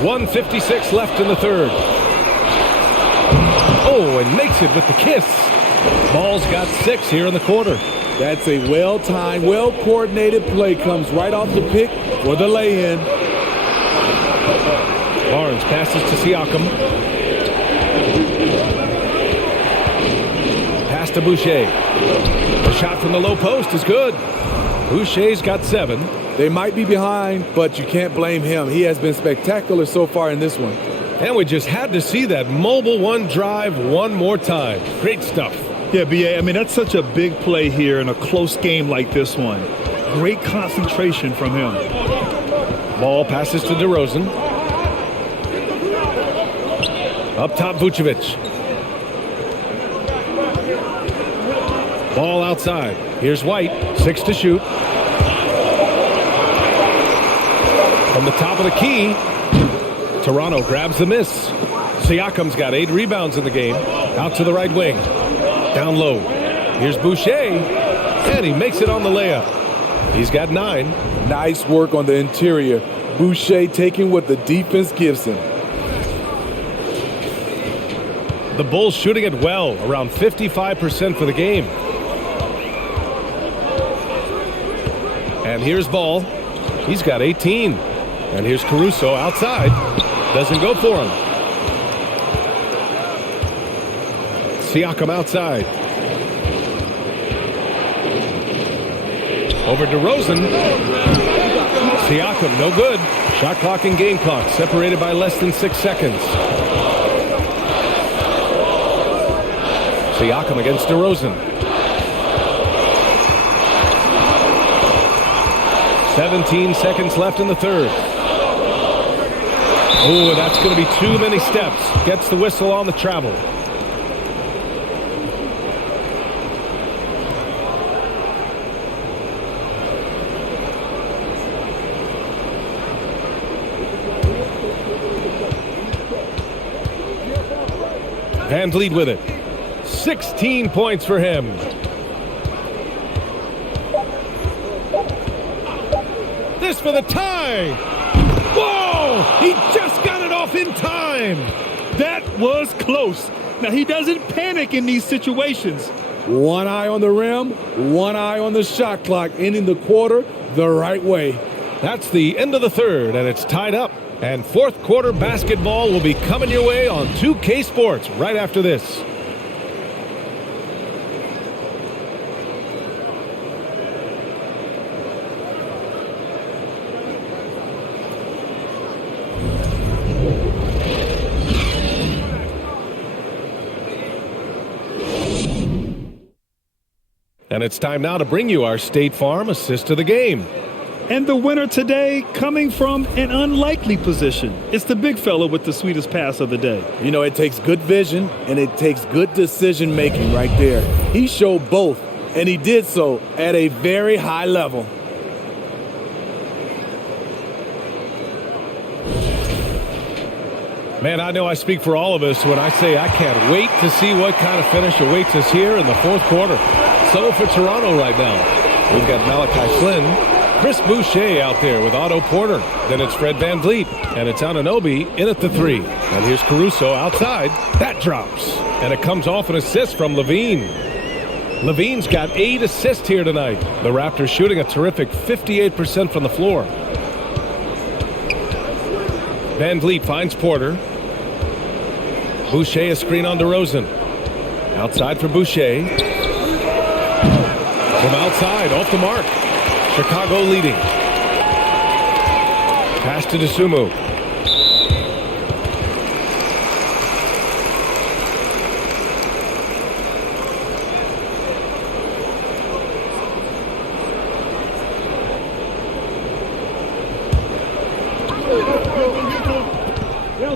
1:56 left in the third. Oh, and makes it with the kiss. Ball's got 6 here in the quarter. That's a well-timed, well-coordinated play. Comes right off the pick for the lay-in. Barnes passes to Siakam. Pass to Boucher. The shot from the low post is good. Boucher's got 7. They might be behind, but you can't blame him. He has been spectacular so far in this one. And we just had to see that mobile one drive one more time. Great stuff. Yeah, B.A., I mean, that's such a big play here in a close game like this one. Great concentration from him. Ball passes to DeRozan. Up top, Vucevic. Ball outside. Here's White. 6 to shoot. From the top of the key, Toronto grabs the miss. Siakam's got 8 rebounds in the game. Out to the right wing. Down low. Here's Boucher. And he makes it on the layup. He's got 9. Nice work on the interior. Boucher taking what the defense gives him. The Bulls shooting it well, around 55% for the game. And here's Ball. He's got 18. And here's Caruso outside. Doesn't go for him. Siakam outside. Over DeRozan. Siakam, no good. Shot clock and game clock separated by less than 6 seconds. Siakam against DeRozan. 17 seconds left in the third. Oh, that's going to be too many steps. Gets the whistle on the travel. Van Vliet with it. 16 points for him. This for the tie. Whoa! He just got it off in time. That was close. Now, he doesn't panic in these situations. One eye on the rim, one eye on the shot clock, ending the quarter the right way. That's the end of the third, and it's tied up. And fourth quarter basketball will be coming your way on 2K Sports right after this. And it's time now to bring you our State Farm assist of the game. And the winner today coming from an unlikely position. It's the big fella with the sweetest pass of the day. You know, it takes good vision and it takes good decision making right there. He showed both, and he did so at a very high level. Man, I know I speak for all of us when I say I can't wait to see what kind of finish awaits us here in the fourth quarter. So for Toronto right now, we've got Malachi Flynn, Chris Boucher out there with Otto Porter. Then it's Fred Van Vliet, and it's Anunoby in at the 3. And here's Caruso outside. That drops, and it comes off an assist from Levine. Levine's got 8 assists here tonight. The Raptors shooting a terrific 58% from the floor. Van Vliet finds Porter. Boucher a screen on DeRozan. Outside for Boucher. From outside, off the mark. Chicago leading. Pass to Dosunmu.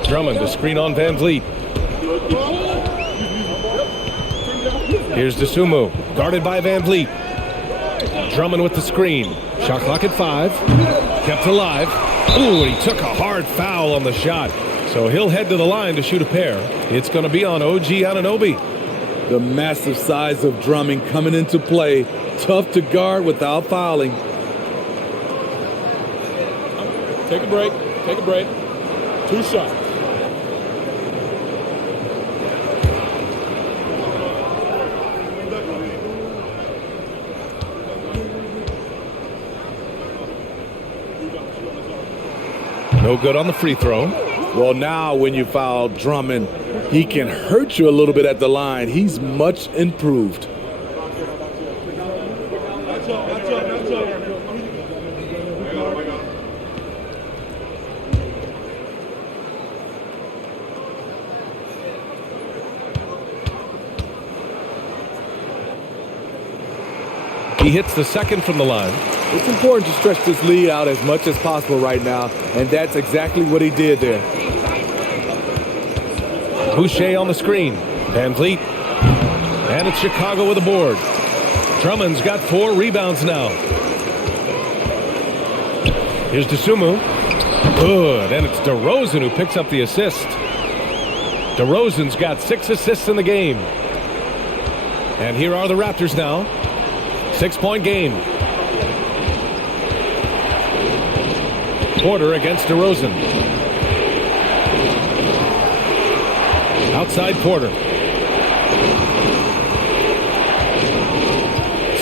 Drummond to screen on Van Vliet. Here's Dosunmu, guarded by Van Vliet. Drummond with the screen. Shot clock at 5. Kept alive. Ooh, and he took a hard foul on the shot. So he'll head to the line to shoot a pair. It's going to be on OG Anunoby. The massive size of Drummond coming into play. Tough to guard without fouling. Take a break. Take a break. 2 shots. No good on the free throw. Well, now when you foul Drummond, he can hurt you a little bit at the line. He's much improved. He hits the second from the line. It's important to stretch this lead out as much as possible right now, and that's exactly what he did there. Boucher on the screen. Van Vliet. And it's Chicago with a board. Drummond's got 4 rebounds now. Here's DeSumo. Good. And it's DeRozan who picks up the assist. DeRozan's got 6 assists in the game. And here are the Raptors now. 6-point game. Porter against DeRozan. Outside Porter.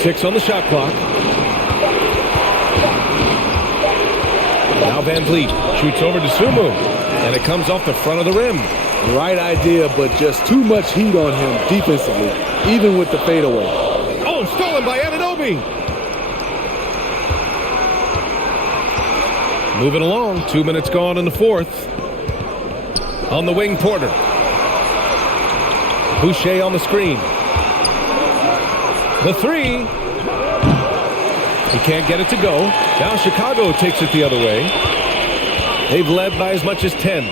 6 on the shot clock. Now Van Vliet shoots over to Sumu, and it comes off the front of the rim. Right idea, but just too much heat on him defensively, even with the fadeaway. Oh, stolen by Anunoby. Moving along, 2 minutes gone in the fourth. On the wing, Porter. Boucher on the screen. The 3. He can't get it to go. Now Chicago takes it the other way. They've led by as much as 10.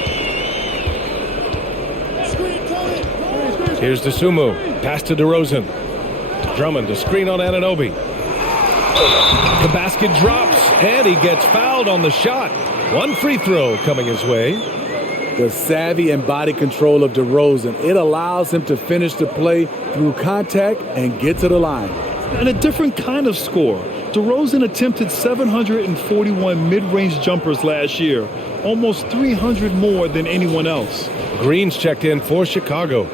Here's DeSumo. Pass to DeRozan. Drummond to screen on Anunoby. The basket drops, and he gets fouled on the shot. 1 free throw coming his way. The savvy and body control of DeRozan, it allows him to finish the play through contact and get to the line. And a different kind of score. DeRozan attempted 741 mid-range jumpers last year, almost 300 more than anyone else. Green's checked in for Chicago.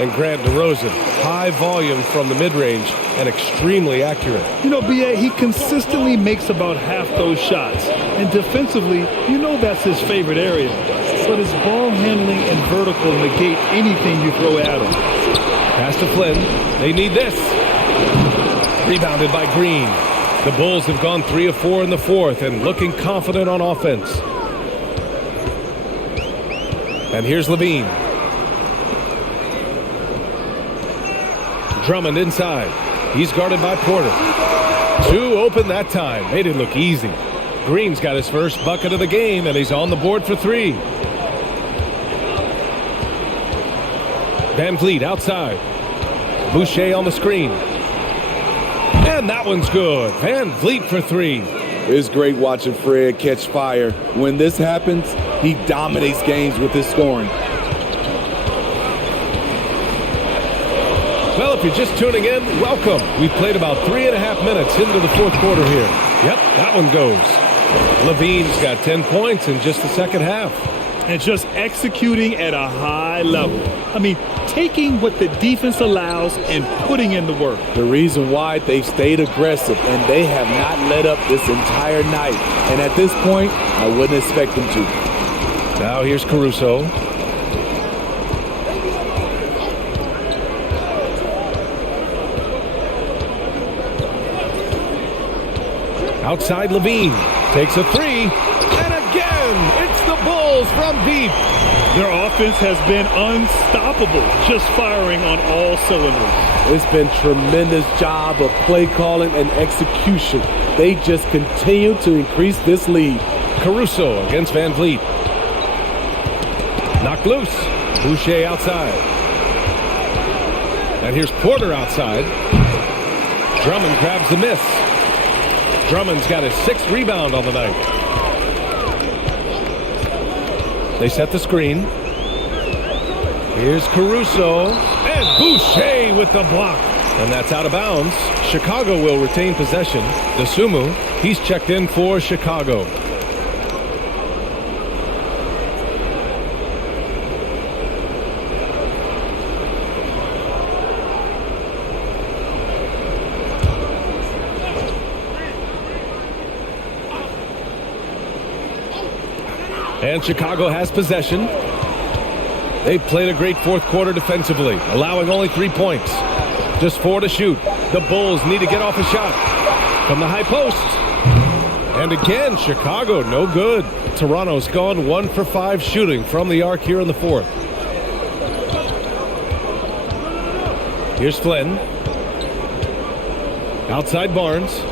And Grant DeRozan, high volume from the mid-range and extremely accurate. You know, B.A., he consistently makes about half those shots. And defensively, you know that's his favorite area. But his ball handling and vertical negate anything you throw at him. Pass to Flynn. They need this. Rebounded by Green. The Bulls have gone 3 of 4 in the fourth and looking confident on offense. And here's Levine. Drummond inside. He's guarded by Porter. 2 open that time. Made it look easy. Green's got his first bucket of the game, and he's on the board for 3. Van Vliet outside. Boucher on the screen. And that one's good. Van Vliet for 3. It's great watching Fred catch fire. When this happens, he dominates games with his scoring. Well, if you're just tuning in, welcome. We've played about 3.5 minutes into the fourth quarter here. Yep, that one goes. Levine's got 10 points in just the second half. And just executing at a high level. I mean, taking what the defense allows and putting in the work. The reason why they stayed aggressive, and they have not let up this entire night. And at this point, I wouldn't expect them to. Now here's Caruso. Outside Levine. Takes a 3. And again, it's the Bulls from deep. Their offense has been unstoppable, just firing on all cylinders. It's been tremendous job of play calling and execution. They just continue to increase this lead. Caruso against Van Vliet. Knocked loose. Boucher outside. And here's Porter outside. Drummond grabs the miss. Drummond's got his 6th rebound on the night. They set the screen. Here's Caruso. And Boucher with the block. And that's out of bounds. Chicago will retain possession. Dosunmu, he's checked in for Chicago. And Chicago has possession. They've played a great 4th quarter defensively, allowing only 3 points. Just 4 to shoot. The Bulls need to get off a shot from the high post. And again, Chicago, no good. Toronto's gone 1 for 5 shooting from the arc here in the 4th. Here's Flynn. Outside Barnes.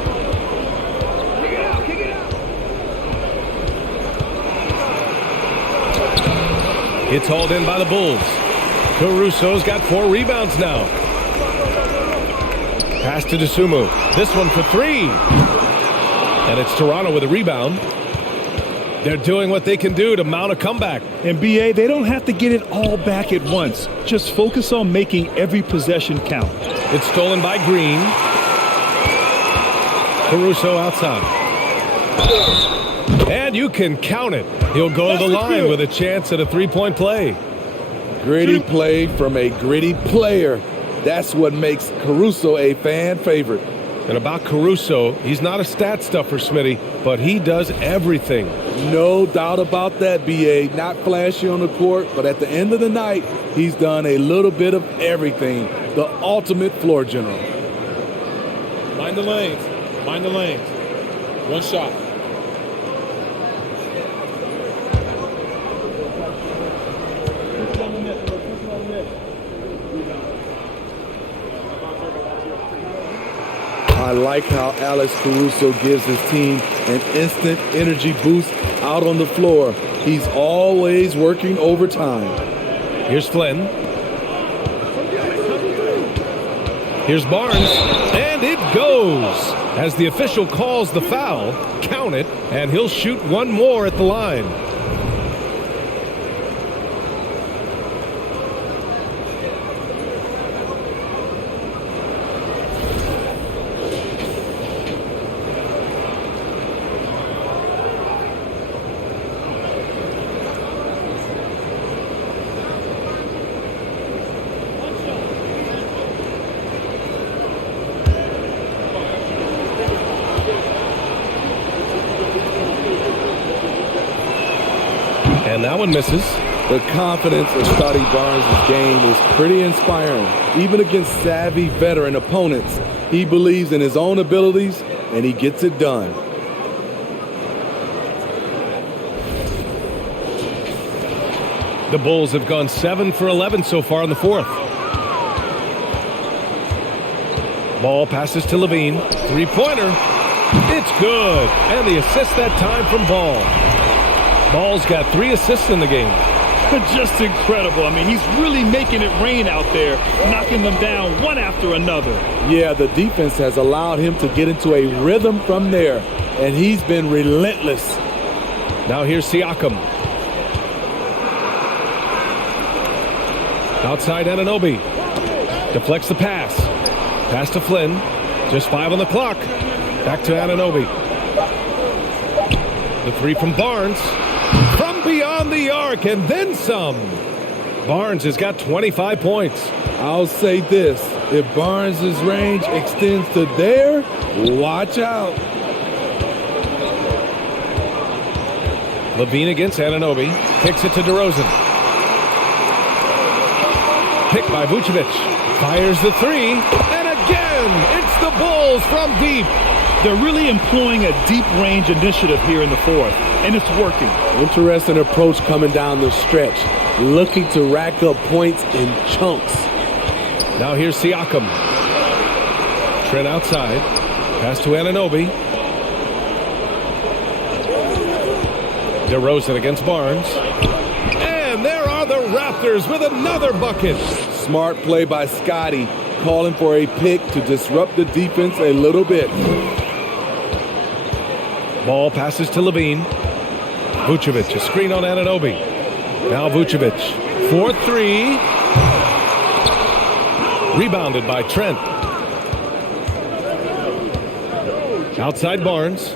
It's hauled in by the Bulls. Caruso's got 4 rebounds now. Pass to Dosunmu. This one for 3. And it's Toronto with a rebound. They're doing what they can do to mount a comeback. And BA, they don't have to get it all back at once. Just focus on making every possession count. It's stolen by Green. Caruso outside. And you can count it. He'll go to the line with a chance at a 3-point play. Gritty play from a gritty player. That's what makes Caruso a fan favorite. And about Caruso, he's not a stat stuffer, Smitty, but he does everything. No doubt about that, BA. Not flashy on the court, but at the end of the night, he's done a little bit of everything. The ultimate floor general. Mind the lanes. Mind the lanes. 1 shot. I like how Alex Caruso gives his team an instant energy boost out on the floor. He's always working overtime. Here's Flynn. Here's Barnes. And it goes. As the official calls the foul, count it, and he'll shoot 1 more at the line. And that one misses. The confidence of Scotty Barnes' game is pretty inspiring. Even against savvy veteran opponents, he believes in his own abilities, and he gets it done. The Bulls have gone 7 for 11 so far in the 4th. Ball passes to Levine. 3-pointer. It's good. And the assist that time from Ball. Ball's got 3 assists in the game. Just incredible. I mean, he's really making it rain out there, knocking them down one after another. Yeah, the defense has allowed him to get into a rhythm from there, and he's been relentless. Now here's Siakam. Outside Anunoby. Deflects the pass. Pass to Flynn. Just 5 on the clock. Back to Anunoby. The 3 from Barnes. From beyond the arc and then some. Barnes has got 25 points. I'll say this. If Barnes' range extends to there, watch out. Levine against Anunoby. Kicks it to DeRozan. Picked by Vucevic. Fires the 3. And again, it's the Bulls from deep. They're really employing a deep-range initiative here in the 4th, and it's working. Interesting approach coming down the stretch, looking to rack up points in chunks. Now here's Siakam. Trent outside. Pass to Anunoby. DeRozan against Barnes. And there are the Raptors with another bucket. Smart play by Scotty, calling for a pick to disrupt the defense a little bit. Ball passes to Levine. Vucevic, a screen on Anunoby. Now Vucevic, 4-3. Rebounded by Trent. Outside Barnes.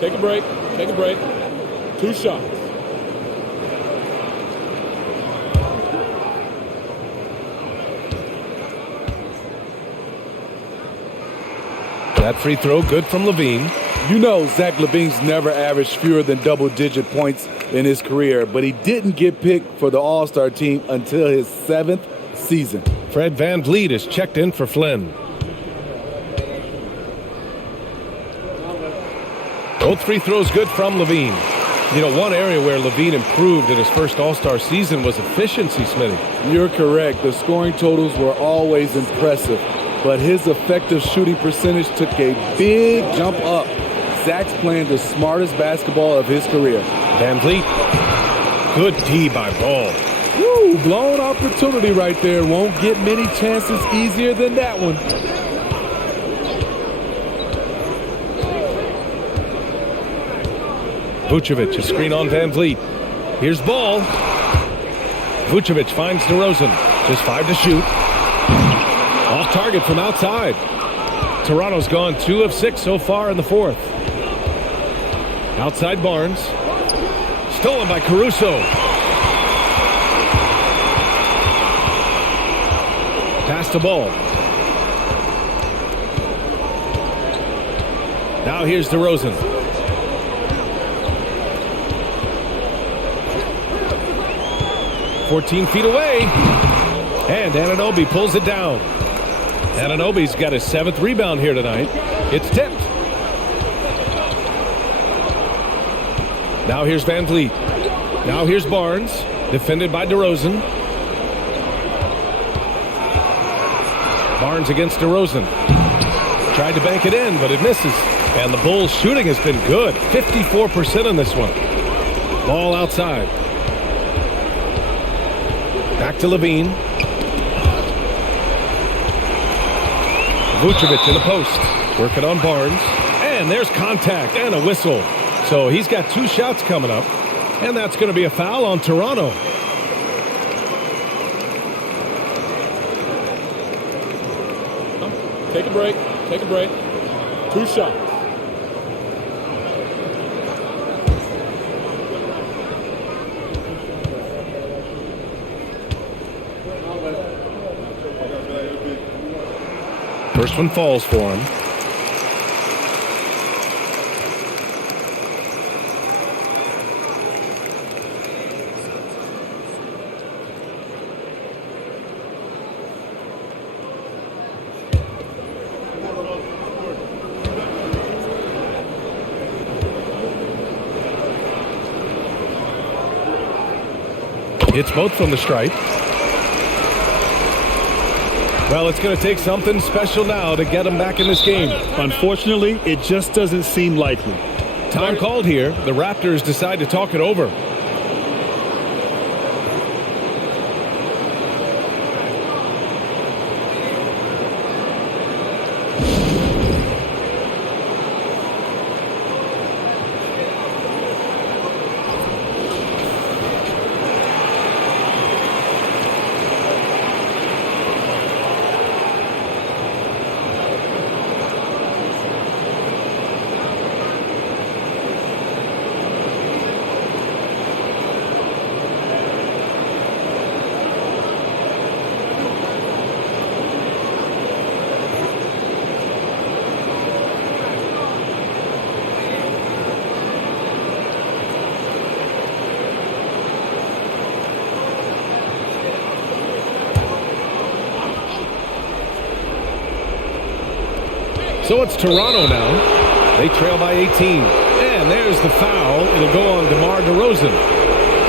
Take a break. Take a break. 2 shots. That free throw good from Levine. You know Zach LaVine's never averaged fewer than double-digit points in his career, but he didn't get picked for the All-Star team until his 7th season. Fred VanVleet is checked in for Flynn. Both free throws good from Levine. You know, one area where Levine improved in his first All-Star season was efficiency, Smitty. You're correct. The scoring totals were always impressive, but his effective shooting percentage took a big jump up. Zach's playing the smartest basketball of his career. VanVleet, good D by Ball. Woo, blown opportunity right there. Won't get many chances easier than that one. Vucevic, a screen on VanVleet. Here's Ball. Vucevic finds DeRozan. Just 5 to shoot. Off target from outside. Toronto's gone 2 of 6 so far in the 4th. Outside Barnes. Stolen by Caruso. Pass to Ball. Now here's DeRozan. "14 feet away." And Anunoby pulls it down. Anunoby's got his 7th rebound here tonight. It's tipped. Now here's VanVleet. Now here's Barnes. Defended by DeRozan. Barnes against DeRozan. Tried to bank it in, but it misses. And the Bulls' shooting has been good. 54% on this one. Ball outside. Back to Levine. Vucevic in the post. Working on Barnes. And there's contact and a whistle. So he's got 2 shots coming up. And that's going to be a foul on Toronto. Take a break. Take a break. 2 shots. First one falls for him. Hits both from the stripe. Well, it's going to take something special now to get him back in this game. Unfortunately, it just doesn't seem likely. Time called here. The Raptors decide to talk it over. So it's Toronto now. They trail by 18. And there's the foul. It'll go on DeMar DeRozan.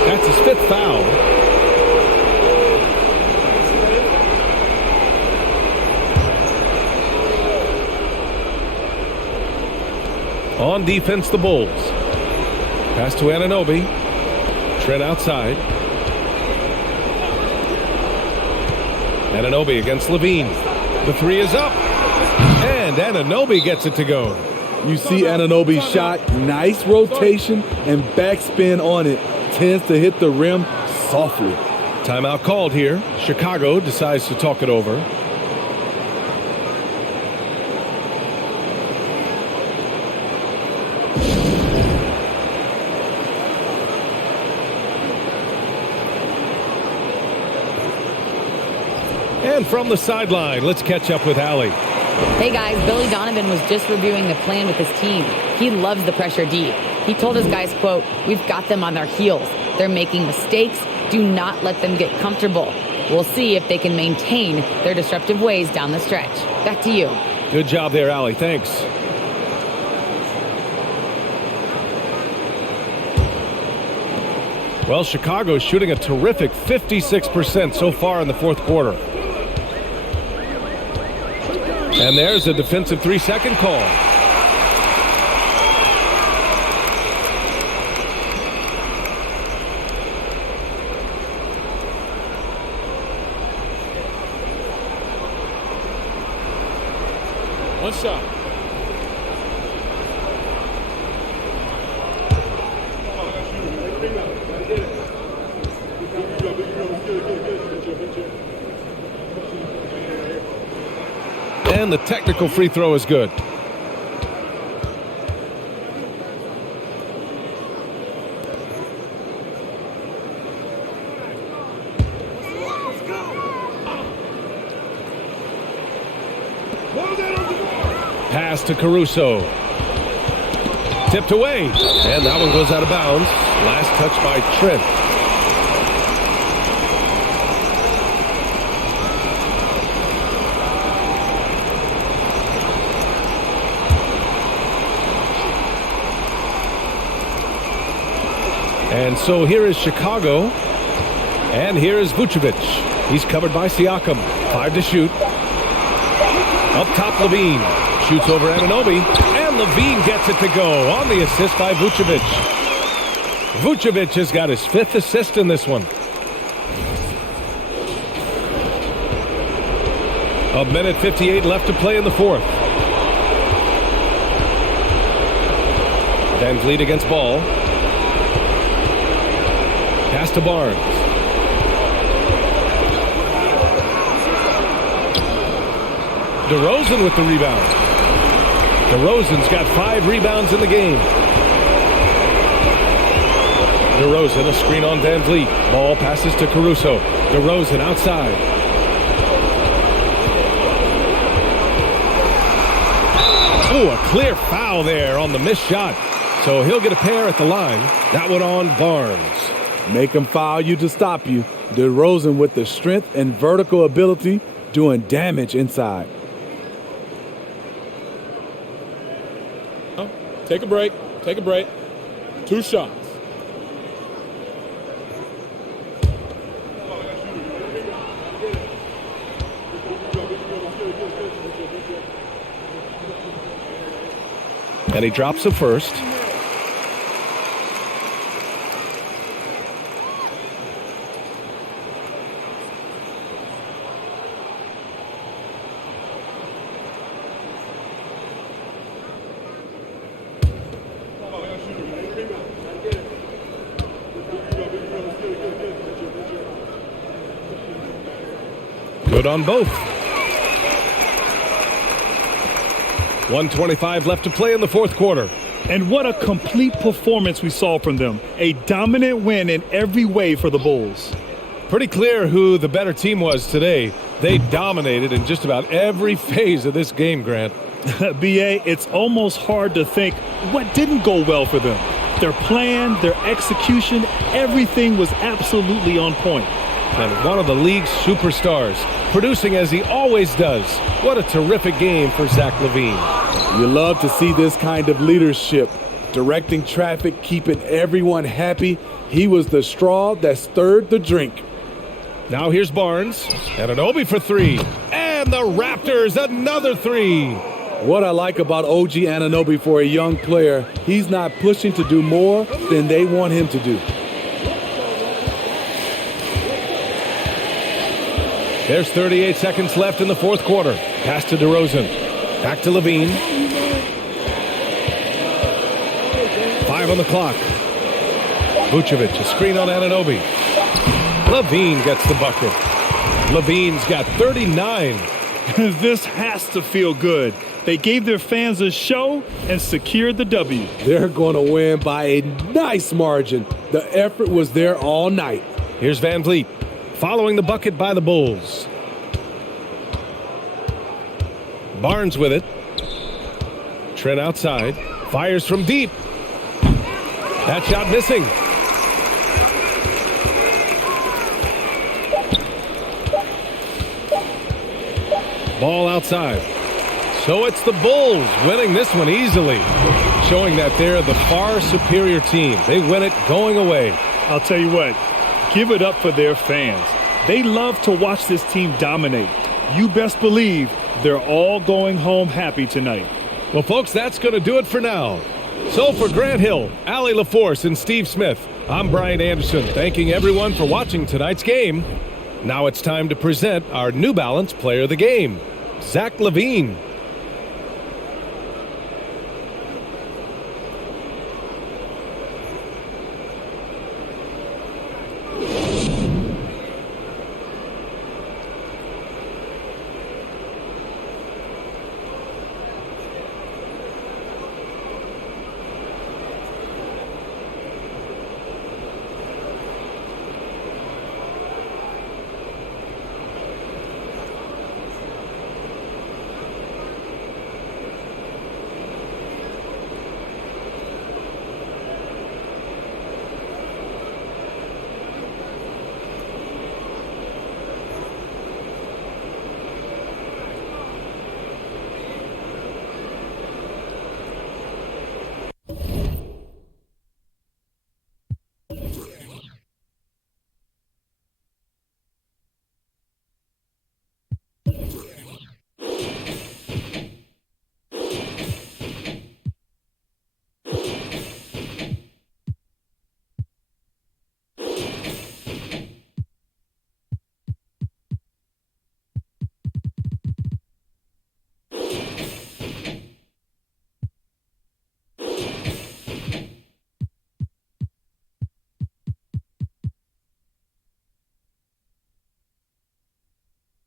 That's his 5th foul. On defense, the Bulls. Pass to Anunoby. Trent outside. Anunoby against Levine. The three is up. And Anunoby gets it to go. You see Anunoby's shot, nice rotation and backspin on it. Tends to hit the rim softly. Timeout called here. Chicago decides to talk it over. And from the sideline, let's catch up with Allie. Hey guys, Billy Donovan was just reviewing the plan with his team. He loves the pressure deep. He told his guys, quote, "We've got them on their heels. They're making mistakes. Do not let them get comfortable. We'll see if they can maintain their disruptive ways down the stretch." Back to you. Good job there, Allie. Thanks. Well, Chicago's shooting a terrific 56% so far in the fourth quarter. And there's a defensive 3-second call. One shot. And the technical free throw is good. Pass to Caruso. Tipped away. And that one goes out of bounds. Last touch by Trent. And so here is Chicago. And here is Vucevic. He's covered by Siakam. 5 to shoot. Up top, Levine. Shoots over Anunoby. And Levine gets it to go on the assist by Vucevic. Vucevic has got his 5th assist in this one. A minute 58 left to play in the fourth. Van Vliet against Ball. Pass to Barnes. DeRozan with the rebound. DeRozan's got 5 rebounds in the game. DeRozan, a screen on Van Vliet. Ball passes to Caruso. DeRozan outside. Oh, a clear foul there on the missed shot. So he'll get a pair at the line. That one on Barnes. Make him foul you to stop you. DeRozan with the strength and vertical ability doing damage inside. Take a break. Take a break. 2 shots. And he drops the first. Good on both. 1:25 left to play in the fourth quarter. And what a complete performance we saw from them. A dominant win in every way for the Bulls. Pretty clear who the better team was today. They dominated in just about every phase of this game, Grant. B.A., it's almost hard to think what didn't go well for them. Their plan, their execution, everything was absolutely on point. And one of the league's superstars, producing as he always does. What a terrific game for Zach LaVine. You love to see this kind of leadership, directing traffic, keeping everyone happy. He was the straw that stirred the drink. Now here's Barnes. Anunoby for 3. And the Raptors, another 3. What I like about OG Anunoby for a young player, he's not pushing to do more than they want him to do. There's 38 seconds left in the fourth quarter. Pass to DeRozan. Back to Levine. 5 on the clock. Vucevic, a screen on Anunoby. Levine gets the bucket. Levine's got 39. This has to feel good. They gave their fans a show and secured the W. They're going to win by a nice margin. The effort was there all night. Here's Van Vliet, following the bucket by the Bulls. Barnes with it. Trent outside. Fires from deep. That shot missing. Ball outside. So it's the Bulls winning this one easily, showing that they're the far superior team. They win it going away. I'll tell you what, give it up for their fans. They love to watch this team dominate. You best believe they're all going home happy tonight. Well, folks, that's going to do it for now. So for Grant Hill, Allie LaForce, and Steve Smith, I'm Brian Anderson, thanking everyone for watching tonight's game. Now it's time to present our New Balance Player of the Game, Zach LaVine.